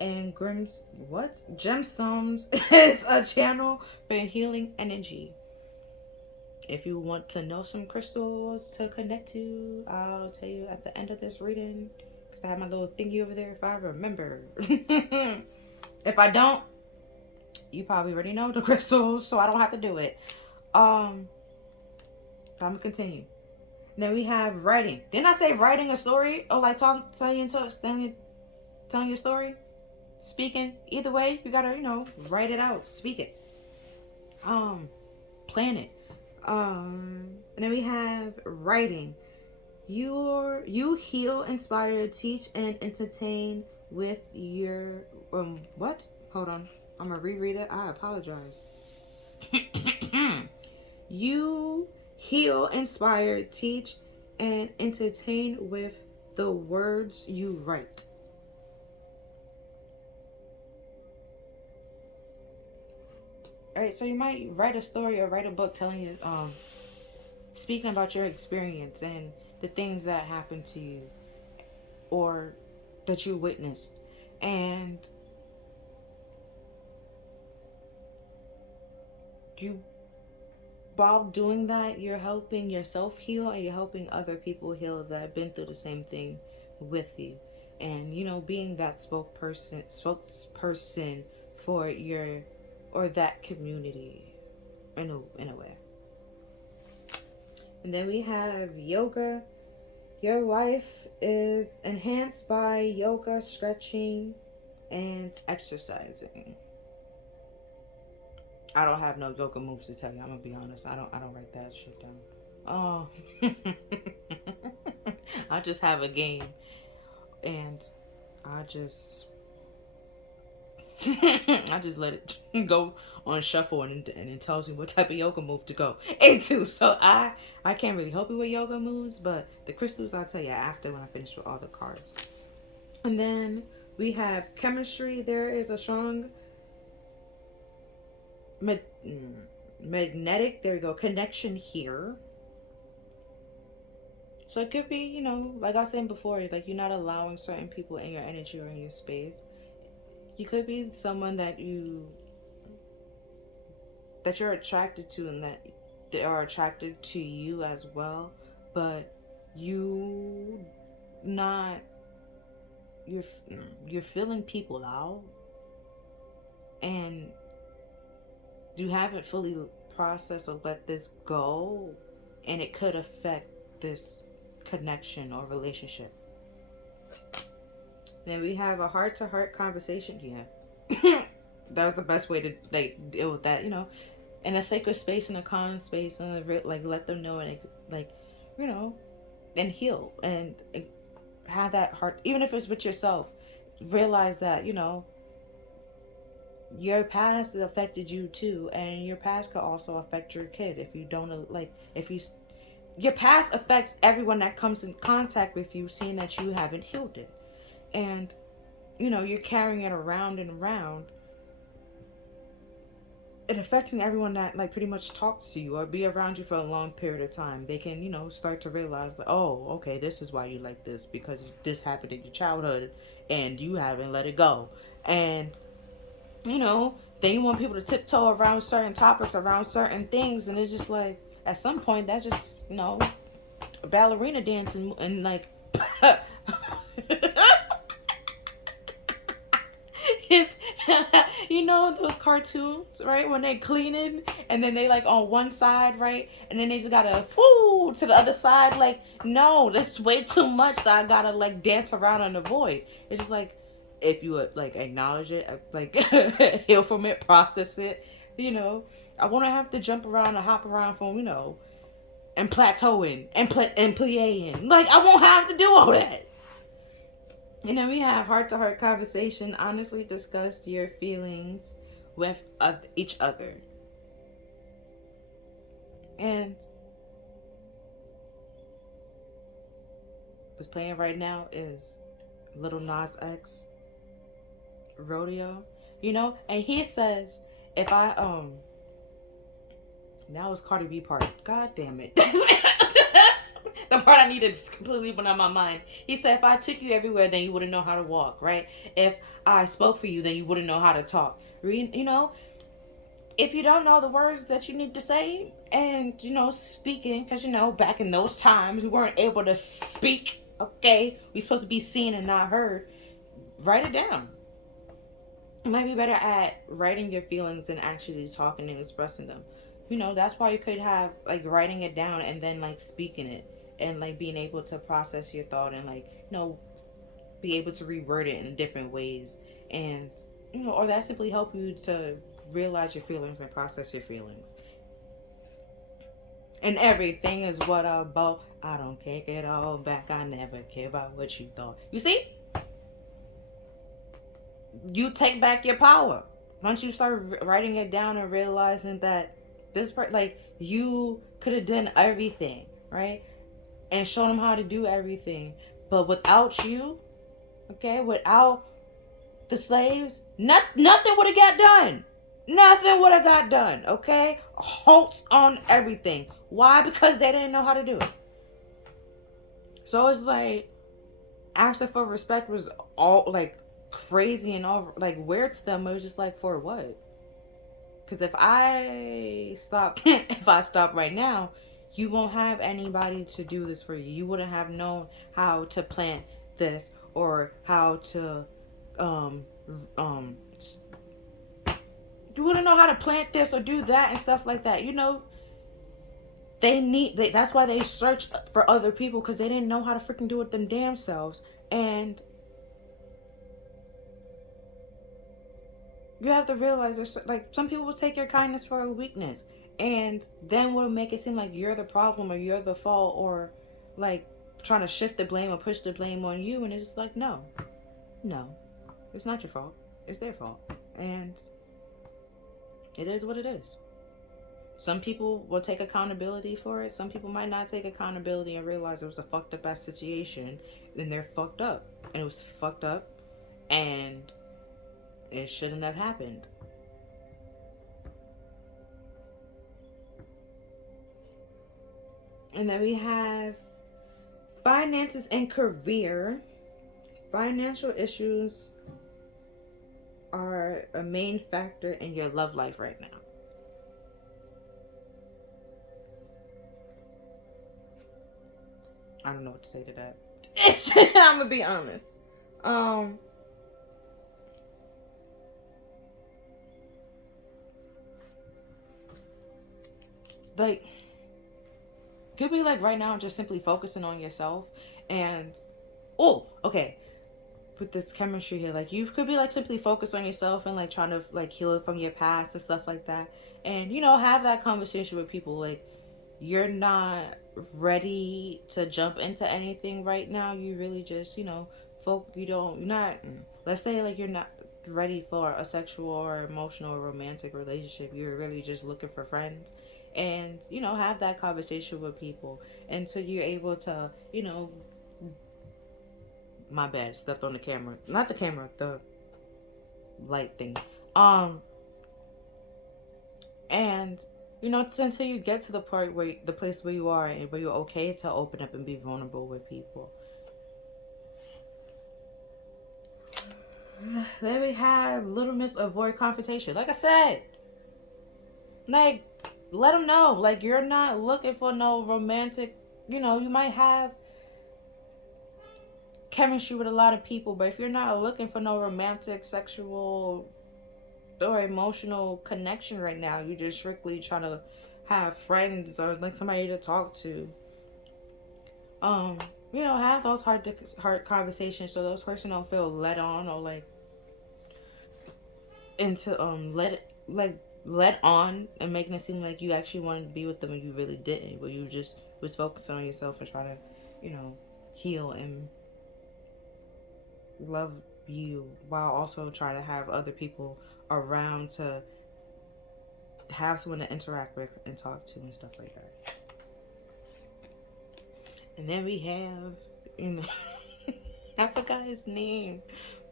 and gemstones is a channel for healing energy. If you want to know some crystals to connect to, I'll tell you at the end of this reading, because I have my little thingy over there if I remember. If I don't, you probably already know the crystals, so I don't have to do it. I'm gonna continue. Then we have writing. Didn't I say writing a story? Oh, like telling your story? speaking. Either way, you gotta, write it out, speak it, plan it. And then we have writing. You heal, inspire, teach, and entertain with your what? Hold on. I'm gonna reread it. I apologize. You heal, inspire, teach, and entertain with the words you write. Alright, so you might write a story or write a book telling you, speaking about your experience and the things that happened to you or that you witnessed. And you, while doing that, you're helping yourself heal and you're helping other people heal that have been through the same thing with you. And, being that spokesperson for your or that community in a way. And then we have yoga. Your life is enhanced by yoga, stretching, and exercising. I don't have no yoga moves to tell you. I'm gonna be honest. I don't write that shit down. Oh, I just have a game, and I just let it go on shuffle, and it tells me what type of yoga move to go into. So I can't really help you with yoga moves, but the crystals I'll tell you after when I finish with all the cards. And then we have chemistry. There is a strong magnetic, there we go, connection here. So it could be, like I was saying before, like you're not allowing certain people in your energy or in your space. You could be someone that you're attracted to and that they are attracted to you as well, but you're feeling people out and you haven't fully processed or let this go, and it could affect this connection or relationship. Then we have a heart-to-heart conversation here. That was the best way to deal with that, in a sacred space, in a calm space, and let them know and and heal and have that heart, even if it's with yourself. Realize that your past has affected you too, and your past could also affect your kid if you don't your past affects everyone that comes in contact with you, seeing that you haven't healed it. And you're carrying it around and around, and affecting everyone that pretty much talks to you or be around you for a long period of time. They can start to realize that, oh, okay, this is why you like this, because this happened in your childhood and you haven't let it go. And then you want people to tiptoe around certain topics, around certain things, and it's just like at some point that's just a ballerina dance and it's those cartoons, right, when they cleaning and then they on one side, right, and then they just gotta to the other side. No, that's way too much that I gotta dance around in the void. It's just if you would acknowledge it, heal from it, process it, I won't have to jump around and hop around from and plateauing and playing. I won't have to do all that. And then we have heart-to-heart conversation. Honestly discuss your feelings with each other. And what's playing right now is Little Nas X, Rodeo. And he says, if I now it's Cardi B part. God damn it. The part I needed is completely went out of my mind. He said, if I took you everywhere, then you wouldn't know how to walk, right? If I spoke for you, then you wouldn't know how to talk. If you don't know the words that you need to say and, speaking, because, back in those times, we weren't able to speak, okay? We're supposed to be seen and not heard. Write it down. It might be better at writing your feelings than actually talking and expressing them. That's why you could have, writing it down and then, speaking it. And being able to process your thought and be able to reword it in different ways, and or that simply help you to realize your feelings and process your feelings. And everything is what I bought. I don't take it all back. I never care about what you thought. You see? You take back your power. Once you start writing it down and realizing that this part, like, you could have done everything, right? And shown them how to do everything. But without you, okay, without the slaves, nothing would have got done. Nothing would have got done, okay? Halts on everything. Why? Because they didn't know how to do it. So it's like asking for respect was all like crazy and all like weird to them. It was just like, for what? Because if I stop, if I stop right now, you won't have anybody to do this for you. You wouldn't have known how to plant this or how to, um, um, you wouldn't know how to plant this or do that and stuff like that. That's why they search for other people, because they didn't know how to freaking do it them damn selves. And you have to realize there's like some people will take your kindness for a weakness, and then will make it seem like you're the problem or you're the fault, or like trying to shift the blame or push the blame on you. And it's just like, no, it's not your fault, it's their fault. And it is what it is. Some people will take accountability for it. Some people might not take accountability and realize it was a fucked up ass situation. Then they're fucked up. And it was fucked up. And it shouldn't have happened. And then we have finances and career. Financial issues are a main factor in your love life right now. I don't know what to say to that. I'm gonna be honest. Like, could be like right now just simply focusing on yourself and okay. With this chemistry here, like you could be like simply focused on yourself and like trying to like heal it from your past and stuff like that. And have that conversation with people like, you're not ready to jump into anything right now. You really just, you're not, let's say like you're not ready for a sexual or emotional or romantic relationship. You're really just looking for friends. And, have that conversation with people until you're able to, my bad, stepped on the camera. Not the camera, the light thing. And until you get to the part where the place where you are and where you're okay to open up and be vulnerable with people. Then we have Little Miss avoid confrontation. Like I said, like let them know, like you're not looking for no romantic. You might have chemistry with a lot of people, but if you're not looking for no romantic, sexual, or emotional connection right now, you're just strictly trying to have friends or like somebody to talk to. Have those hard conversations so those person don't feel let on or like into let on and making it seem like you actually wanted to be with them and you really didn't, but you just was focused on yourself and trying to heal and love you while also trying to have other people around to have someone to interact with and talk to and stuff like that. And then we have, I forgot his name,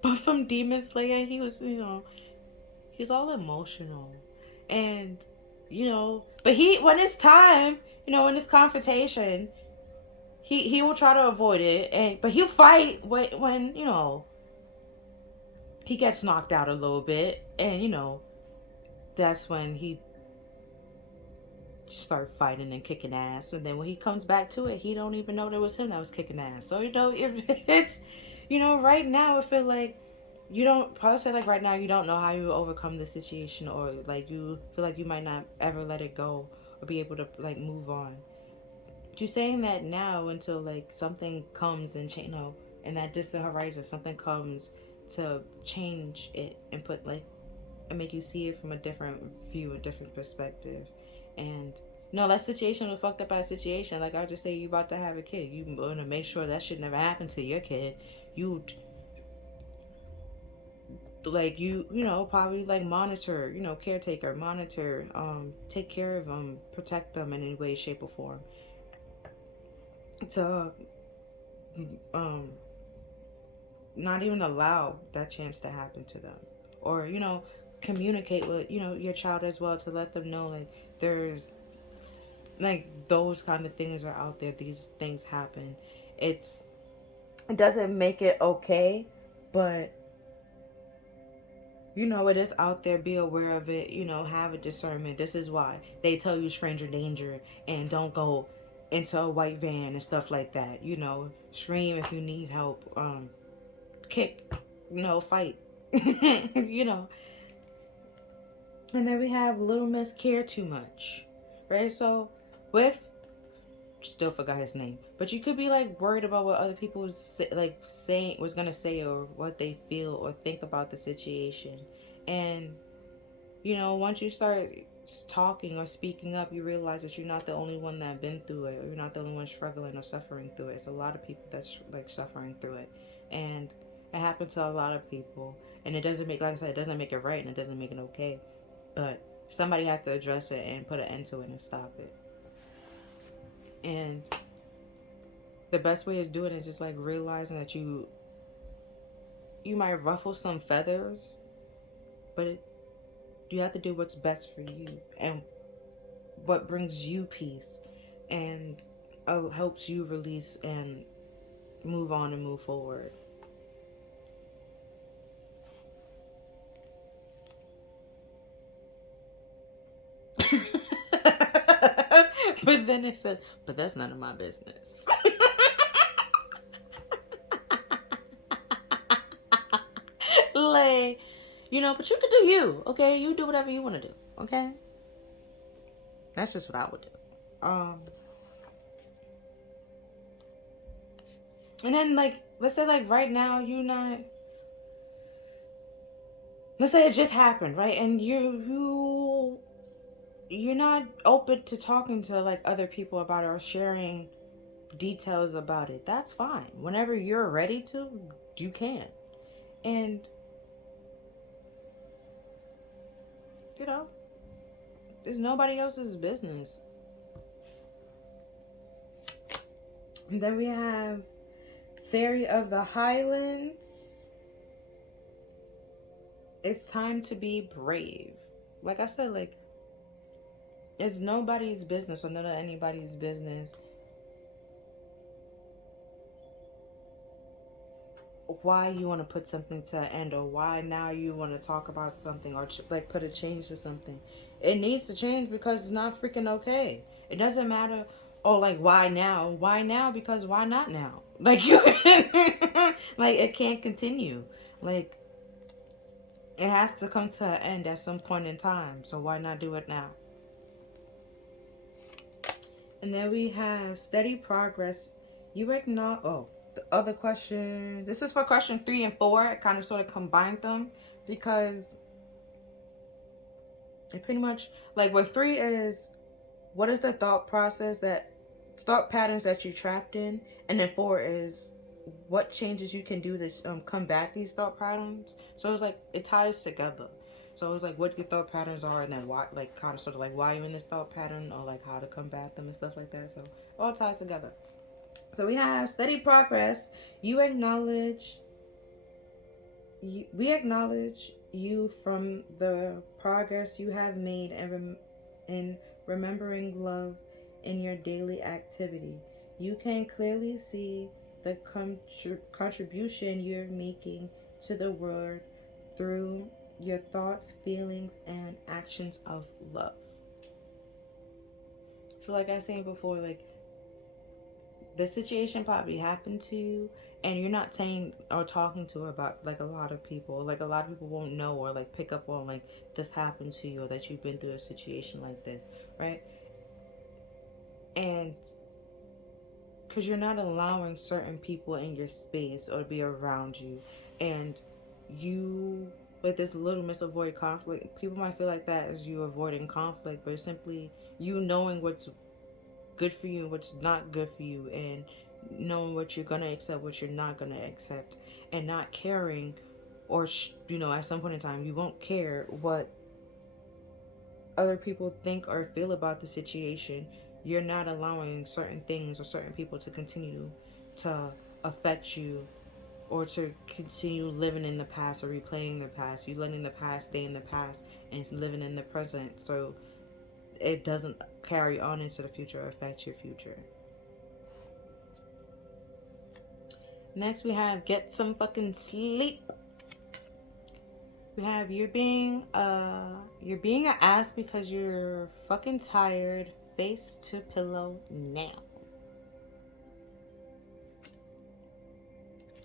but from Demon Slayer, he was, he's all emotional. And, but when it's time, in this confrontation, he will try to avoid it, but he'll fight when he gets knocked out a little bit, and that's when he start fighting and kicking ass. And then when he comes back to it, he don't even know that it was him that was kicking ass. So it's right now I feel like you don't probably say like right now you don't know how you overcome the situation, or like you feel like you might not ever let it go or be able to like move on. But you're saying that now until like something comes and and that distant horizon, something comes to change it and put like and make you see it from a different view, a different perspective. And no, that situation was fucked up as situation. Like I just say, you about to have a kid, you want to make sure that shit never happened to your kid. You like you know, probably like monitor, you know, caretaker, monitor, take care of them, protect them in any way, shape, or form. To um not even allow that chance to happen to them, or you know, communicate with, you know, your child as well, to let them know like there's like those kind of things are out there, these things happen. It doesn't make it okay, but you know, it is out there. Be aware of it, you know, have a discernment. This is why they tell you stranger danger and don't go into a white van and stuff like that. You know, scream if you need help, kick, you know, fight. You know. And then we have Little Miss Care Too Much, right? So with, still forgot his name, but you could be like worried about what other people like saying, was gonna say, or what they feel or think about the situation. And you know, once you start talking or speaking up, you realize that you're not the only one that been through it, or you're not the only one struggling or suffering through it. It's a lot of people that's like suffering through it, and it happened to a lot of people. And it doesn't make, like I said, it doesn't make it right, and it doesn't make it okay, but somebody has to address it and put an end to it and stop it. And the best way to do it is just like realizing that you might ruffle some feathers, but you have to do what's best for you and what brings you peace, and helps you release and move on and move forward. But then it said, but that's none of my business. Like, you know, but you can do you, okay? You do whatever you want to do, okay? That's just what I would do. And then like, let's say like right now let's say it just happened, right? And you're not open to talking to like other people about it or sharing details about it. That's fine. Whenever you're ready to, you can. And you know, it's nobody else's business. And then we have Fairy of the Highlands. It's time to be brave. Like I said, like, it's nobody's business or none of anybody's business why you want to put something to an end, or why now you want to talk about something, or like put a change to something. It needs to change because it's not freaking okay. It doesn't matter. Oh, like why now? Why now? Because why not now? Like you, like it can't continue. Like it has to come to an end at some point in time. So why not do it now? And then we have steady progress. You acknowledge. Oh, the other question. This is for question 3 and 4. I kind of sort of combined them because it pretty much, like, what 3 is, what is the thought patterns that you're trapped in, and then 4 is what changes you can do to combat these thought patterns. So it's like it ties together. So it's like what your thought patterns are, and then why, like kind of sort of like why you're in this thought pattern, or like how to combat them and stuff like that. So all ties together. So we have steady progress. You acknowledge. We acknowledge you from the progress you have made, and in remembering love in your daily activity. You can clearly see the contribution you're making to the world through your thoughts, feelings, and actions of love. So like I said before, like the situation probably happened to you, and you're not saying or talking to her about like a lot of people. Like a lot of people won't know or like pick up on like this happened to you, or that you've been through a situation like this, right? And because you're not allowing certain people in your space or to be around you. And you, with this little miss avoid conflict, people might feel like that as you avoiding conflict, but it's simply you knowing what's good for you and what's not good for you, and knowing what you're gonna accept, what you're not gonna accept, and not caring, or at some point in time you won't care what other people think or feel about the situation. You're not allowing certain things or certain people to continue to affect you, or to continue living in the past or replaying the past. You letting the past stay in the past and living in the present, so it doesn't carry on into the future or affect your future. Next, we have get some fucking sleep. We have you're being an ass because you're fucking tired. Face to pillow now.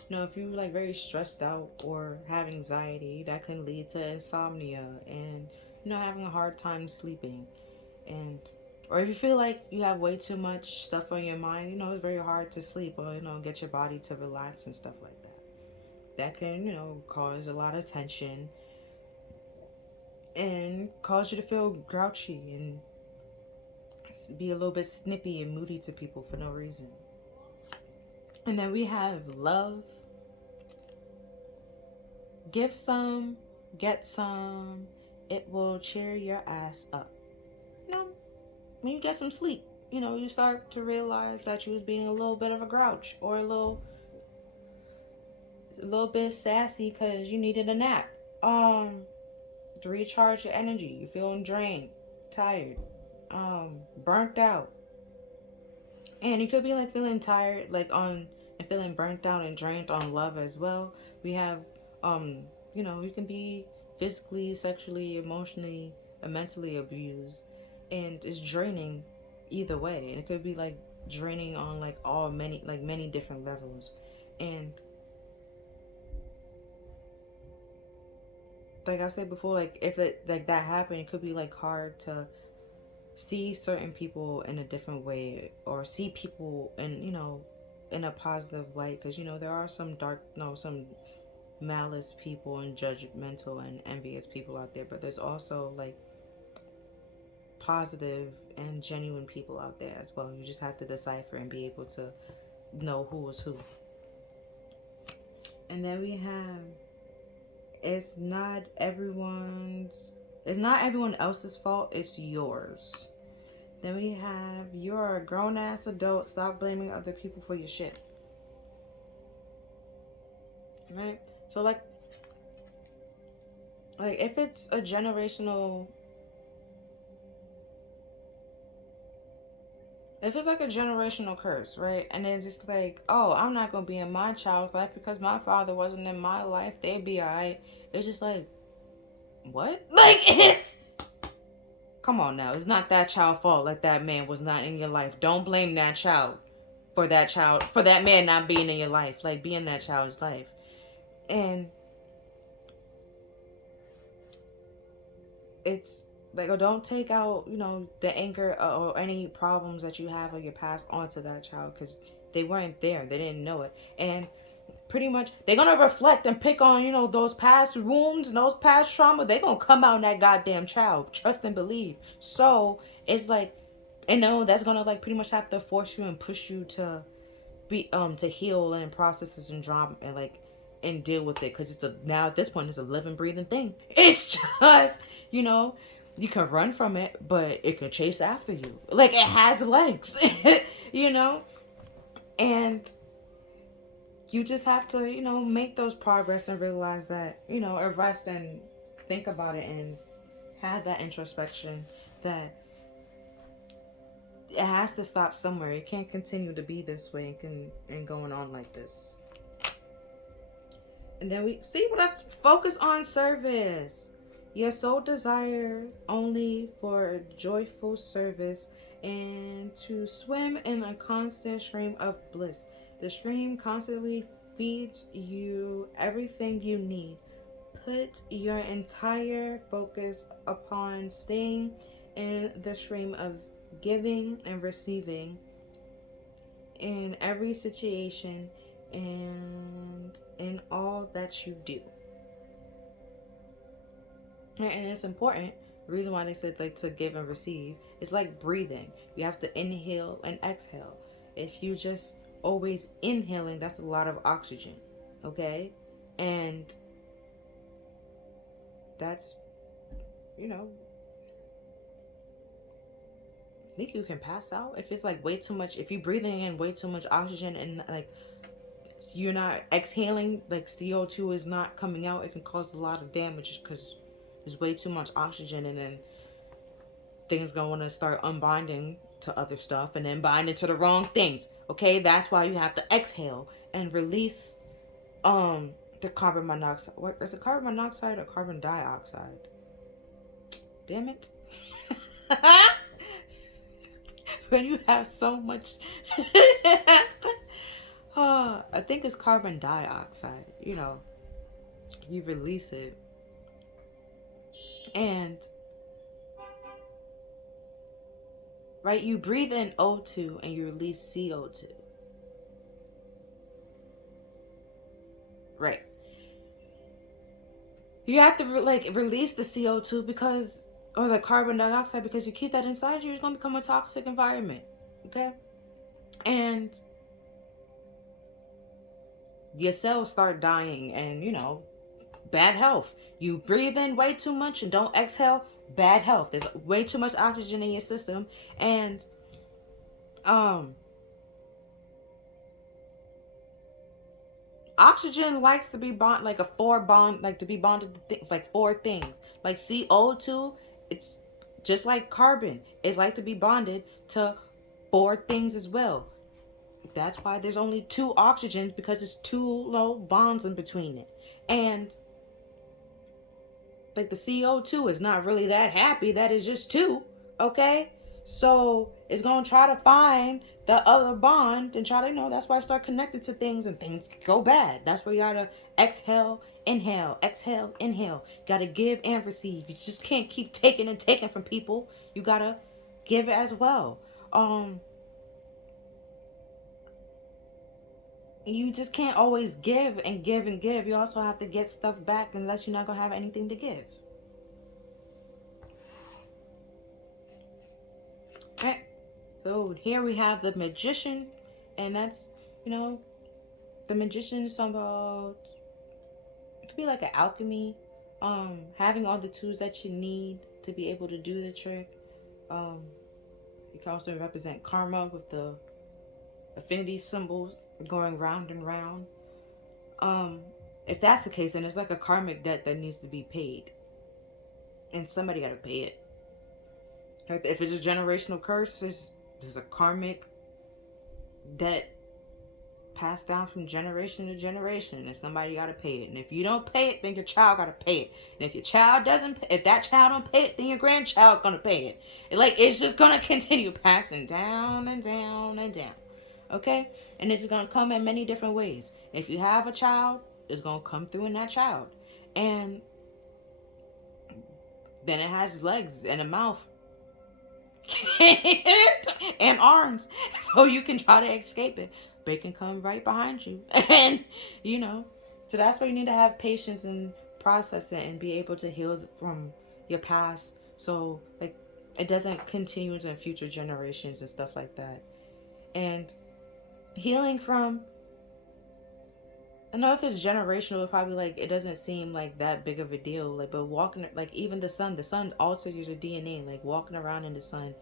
If you're like very stressed out or have anxiety, that can lead to insomnia and having a hard time sleeping. And or if you feel like you have way too much stuff on your mind, it's very hard to sleep, or get your body to relax and stuff like that. That can cause a lot of tension and cause you to feel grouchy and be a little bit snippy and moody to people for no reason. And then we have love. Give some, get some. It will cheer your ass up. When you get some sleep, you start to realize that you was being a little bit of a grouch, or a little bit sassy because you needed a nap. To recharge your energy. You're feeling drained, tired, burnt out. And you could be like feeling tired, and feeling burnt out and drained on love as well. We have, you can be physically, sexually, emotionally, and mentally abused, and it's draining either way. And it could be like draining on many different levels. And like I said before, if that happened, it could be hard to see certain people in a different way, or see people in a positive light, because there are some some malice people and judgmental and envious people out there, but there's also positive and genuine people out there as well. You just have to decipher and be able to know who is who. And then we have it's not everyone else's fault, it's yours. Then we have you're a grown-ass adult, stop blaming other people for your shit. Right? So if it's a generational curse, right? And it's just oh, I'm not gonna be in my child's life because my father wasn't in my life, they'd be alright. It's just what? It's come on now. It's not that child's fault that man was not in your life. Don't blame that child for that man not being in your life. Be in that child's life. And it's don't take out, the anger or any problems that you have or your past onto that child, because they weren't there. They didn't know it. And pretty much they're gonna reflect and pick on those past wounds and those past trauma. They're gonna come out in that goddamn child, trust and believe. So it's that's gonna pretty much have to force you and push you to be to heal and process this and drama and deal with it, because now at this point it's a living, breathing thing. It's just you can run from it, but it can chase after you. It has legs. And you just have to, make those progress and realize that, rest and think about it and have that introspection that it has to stop somewhere. It can't continue to be this way and going on like this. And then we see what I focus on service. Your soul desires only for joyful service and to swim in a constant stream of bliss. The stream constantly feeds you everything you need. Put your entire focus upon staying in the stream of giving and receiving, in every situation and in all that you do. And it's important. The reason why they said like to give and receive is like breathing. You have to inhale and exhale. If you just always inhaling, that's a lot of oxygen. Okay? And that's, you know, I think you can pass out if it's like way too much. If you're breathing in way too much oxygen and like you're not exhaling, like CO2 is not coming out, it can cause a lot of damage because there's way too much oxygen, and then things going to start unbinding to other stuff and then binding to the wrong things. Okay, that's why you have to exhale and release the carbon monoxide. What is it, carbon monoxide or carbon dioxide? Damn it. When you have so much I think it's carbon dioxide, you know, you release it. And right, you breathe in O2 and you release CO2. Right. You have to like release the CO2 because, or the carbon dioxide, because you keep that inside you, it's going to become a toxic environment. Okay? And your cells start dying and, you know, bad health. You breathe in way too much and don't exhale, bad health. There's way too much oxygen in your system. And oxygen likes to be bond, like a four bond, like to be bonded to like four things. Like CO2, it's just like carbon. It's like to be bonded to four things as well. That's why there's only two oxygens, because it's two low bonds in between it. And like the CO2 is not really that happy that it's just two, okay? So it's gonna try to find the other bond and try to, you know, that's why I start connected to things and things go bad. That's where you gotta exhale, inhale, exhale, inhale. You gotta give and receive. You just can't keep taking and taking from people. You gotta give it as well. You just can't always give and give and give. You also have to get stuff back unless you're not gonna have anything to give. Okay. So here we have the magician, and that's, you know, the magician is about, it could be like an alchemy, having all the tools that you need to be able to do the trick. It can also represent karma with the affinity symbols going round and round. If that's the case, then it's like a karmic debt that needs to be paid, and somebody got to pay it. If it's a generational curse, there's a karmic debt passed down from generation to generation, and somebody got to pay it. And if you don't pay it, then your child got to pay it. And if your child doesn't, if that child don't pay it, then your grandchild gonna pay it. It's just gonna continue passing down and down and down. Okay? And it's gonna come in many different ways. If you have a child, it's gonna come through in that child. And then it has legs and a mouth and arms, so you can try to escape it, but it can come right behind you. And you know, so that's why you need to have patience and process it and be able to heal from your past, so like it doesn't continue into future generations and stuff like that. And healing from, I know if it's generational, it probably like it doesn't seem like that big of a deal. Like, but walking, like even the sun alters your DNA. Like walking around in the sun,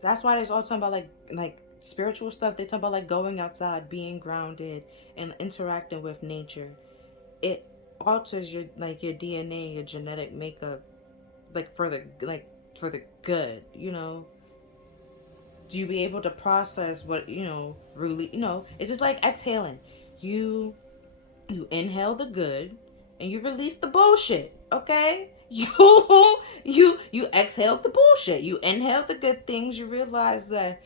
that's why there's all talking about like spiritual stuff. They talk about like going outside, being grounded, and interacting with nature. It alters your DNA, your genetic makeup, for the good. You know, do you be able to process what, you know, really, you know, it's just like exhaling. You inhale the good and you release the bullshit. Okay? You exhale the bullshit. You inhale the good things. You realize that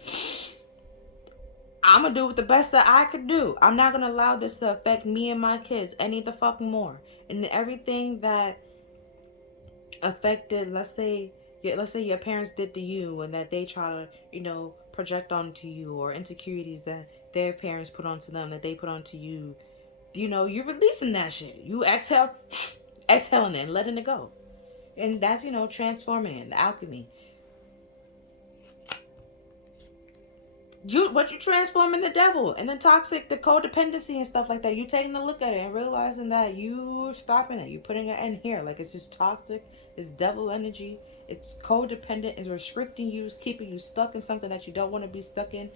I'm gonna do the best that I could do. I'm not gonna allow this to affect me and my kids any the fuck more. And everything that affected, let's say your parents did to you, and that they try to, you know, project onto you, or insecurities that their parents put onto them, that they put onto you, you're releasing that shit. You exhaling it and letting it go. And that's, transforming it, the alchemy. What you transforming the devil and the toxic, the codependency and stuff like that. You taking a look at it and realizing that you stopping it. You putting it in here. Like, it's just toxic. It's devil energy. It's codependent. It's restricting you. It's keeping you stuck in something that you don't want to be stuck in.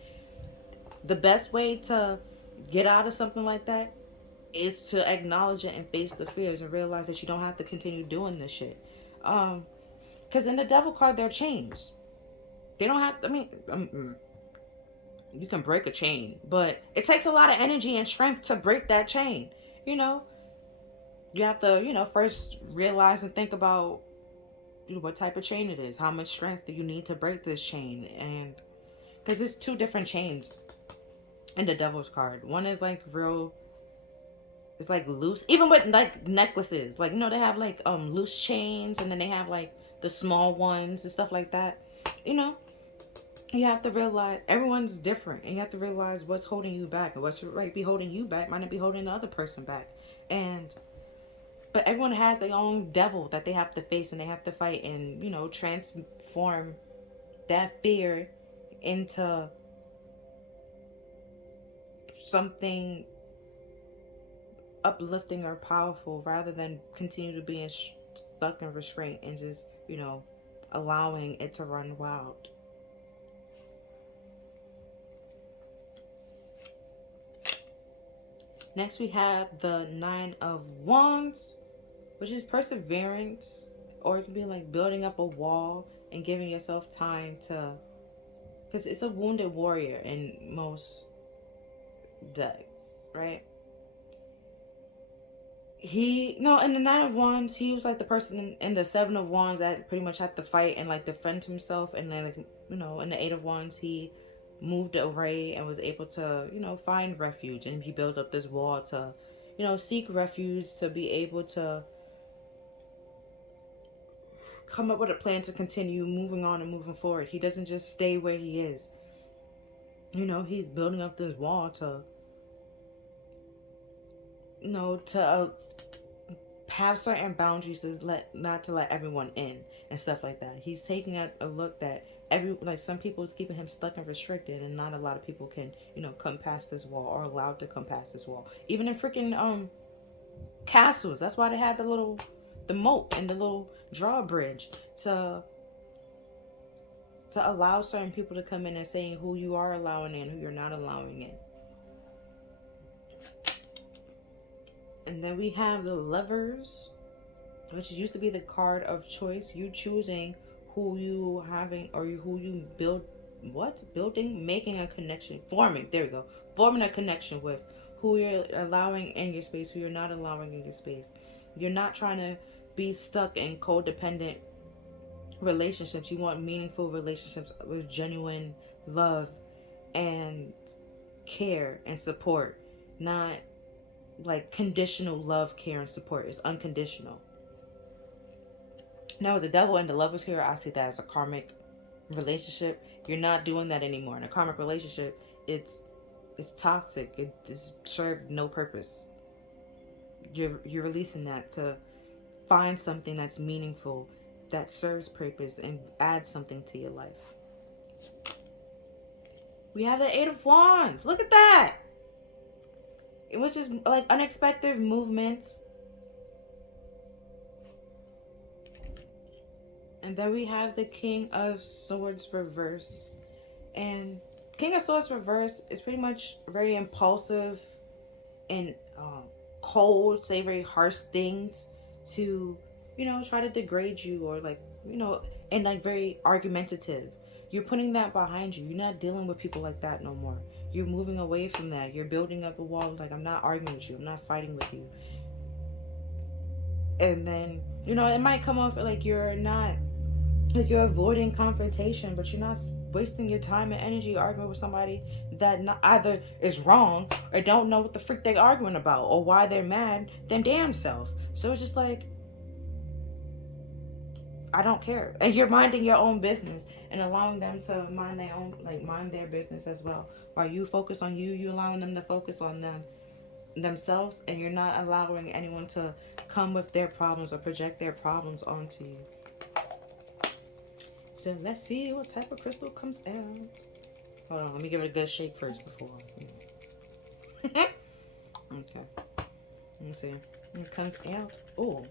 The best way to get out of something like that is to acknowledge it and face the fears and realize that you don't have to continue doing this shit. Because in the devil card, they're chains. They don't have, you can break a chain, but it takes a lot of energy and strength to break that chain. You have to, first realize and think about what type of chain it is. How much strength do you need to break this chain? And because it's two different chains in the devil's card. One is like real, it's like loose, even with like necklaces. Like, they have like loose chains, and then they have like the small ones and stuff like that. You have to realize everyone's different, and you have to realize what's holding you back, and what's right be holding you back might not be holding the other person back. But everyone has their own devil that they have to face and they have to fight, and transform that fear into something uplifting or powerful, rather than continue to be stuck in restraint and just allowing it to run wild. Next, we have the 9 of Wands, which is perseverance, or it can be like building up a wall and giving yourself time to, because it's a wounded warrior in most decks, right? In the 9 of Wands, he was like the person in the 7 of Wands that pretty much had to fight and like defend himself, and then in the 8 of Wands, he moved away and was able to find refuge, and he built up this wall to seek refuge, to be able to come up with a plan to continue moving on and moving forward. He doesn't just stay where he is. He's building up this wall to have certain boundaries, to not to let everyone in and stuff like that. He's taking a look that some people is keeping him stuck and restricted, and not a lot of people can come past this wall, or allowed to come past this wall. Even in freaking castles, that's why they had the moat and the little drawbridge to allow certain people to come in and saying who you are allowing in, who you're not allowing in. And then we have the Lovers, which used to be the card of choice. You choosing who you having, or who you making a connection, forming a connection with, who you're allowing in your space, who you're not allowing in your space. You're not trying to be stuck in codependent relationships. You want meaningful relationships with genuine love and care and support, not like conditional love, care, and support. Is unconditional. Now, with the devil and the Lovers here, I see that as a karmic relationship. You're not doing that anymore. In a karmic relationship, it's toxic. It just served no purpose. You're releasing that to find something that's meaningful, that serves purpose, and adds something to your life. We have the 8 of Wands. Look at that. It was just like unexpected movements. And then we have the King of Swords reverse. And King of Swords reverse is pretty much very impulsive and cold, say very harsh things to, try to degrade you, or and like very argumentative. You're putting that behind you. You're not dealing with people like that no more. You're moving away from that. You're building up a wall. Like, I'm not arguing with you. I'm not fighting with you. And then, it might come off like you're not, like you're avoiding confrontation, but you're not wasting your time and energy arguing with somebody that either is wrong or don't know what the freak they're arguing about, or why they're mad, them damn self. So it's just like, I don't care. And you're minding your own business and allowing them to mind their own, like mind their business as well. While you focus on you, you allowing them to focus on themselves, and you're not allowing anyone to come with their problems or project their problems onto you. So let's see what type of crystal comes out. Hold on, let me give it a good shake first before. Okay. Let me see. It comes out. Oh,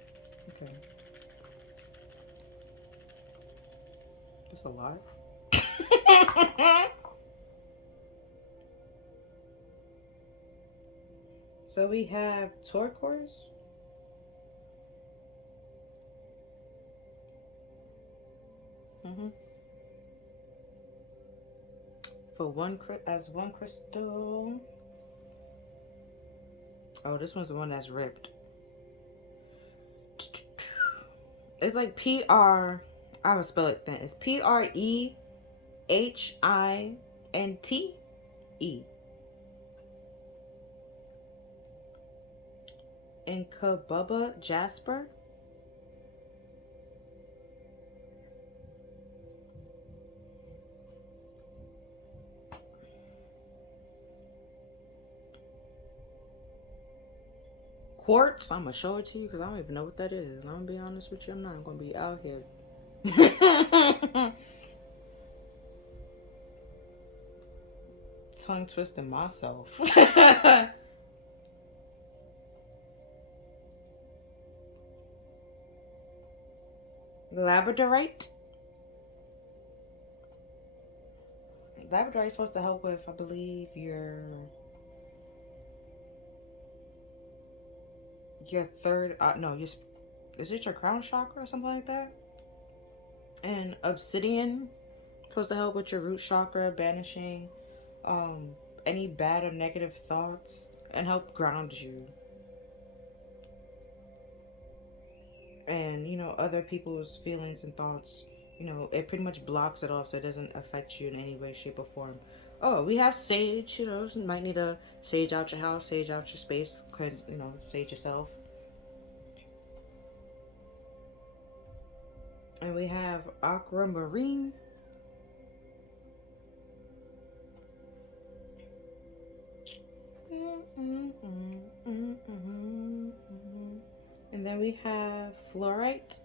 okay. That's a lot. So we have turquoise. Mm-hmm. For one crystal. Oh, this one's the one that's ripped. It's like P-R. I would spell it then. It's PREHINTE. And Kabubba Jasper. Quartz. I'm gonna show it to you because I don't even know what that is. I'm gonna be honest with you. I'm not gonna be out here. Tongue twisting myself. Labradorite. Labradorite is supposed to help with, I believe, your third. No, is it your crown chakra or something like that? And obsidian supposed to help with your root chakra, banishing any bad or negative thoughts and help ground you. And other people's feelings and thoughts, it pretty much blocks it off so it doesn't affect you in any way, shape, or form. Oh, we have sage. You might need to sage out your house, sage out your space, cleanse, sage yourself. And we have aquamarine. And then we have fluorite.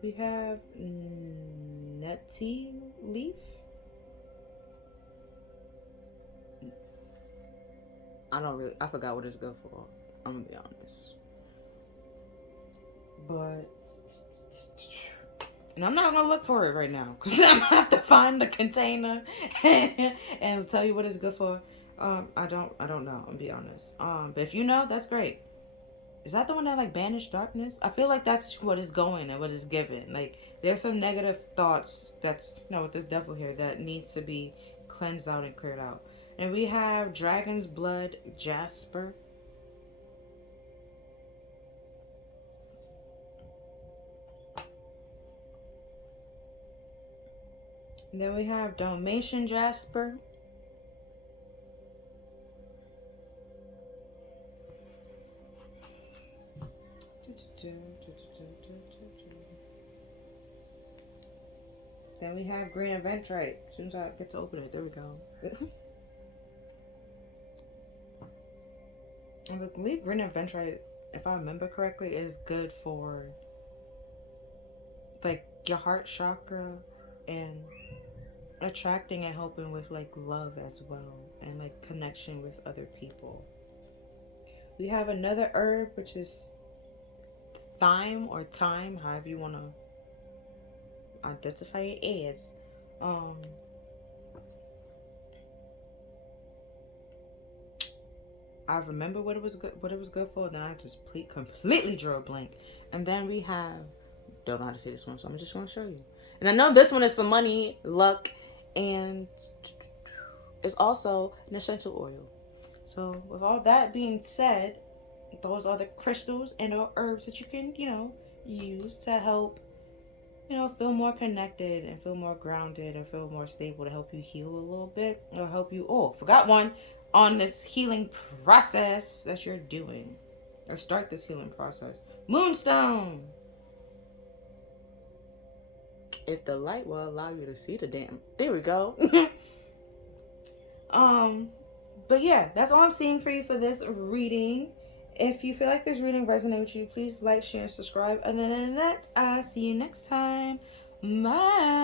We have nutty leaf. I forgot what it's good for. I'm gonna be honest. But, and I'm not gonna look for it right now because I'm gonna have to find the container and tell you what it's good for. I don't know. I'll be honest. But if you know, that's great. Is that the one that like banished darkness? I feel like that's what is going and what is given. Like there's some negative thoughts that's with this devil here that needs to be cleansed out and cleared out. And we have dragon's blood jasper. And then we have Dalmatian jasper. Then we have green eventbrite. As soon as I get to open it, there we go. I believe green eventbrite, if I remember correctly, is good for like your heart chakra and attracting and helping with like love as well and like connection with other people. We have another herb which is thyme or thyme, however you want to identify it as. I remember what it was good for, then I just completely drew a blank. And then we have, don't know how to say this one, so I'm just going to show you. And I know this one is for money, luck, and it's also an essential oil. So with all that being said, those are the crystals and or herbs that you can, use to help feel more connected and feel more grounded and feel more stable to help you heal a little bit or help you, forgot one, on this healing process that you're doing or start this healing process. Moonstone. If the light will allow you to see the damn. There we go. But yeah, that's all I'm seeing for you for this reading. If you feel like this reading resonates with you, please like, share, and subscribe. Other than that, I'll see you next time. Bye.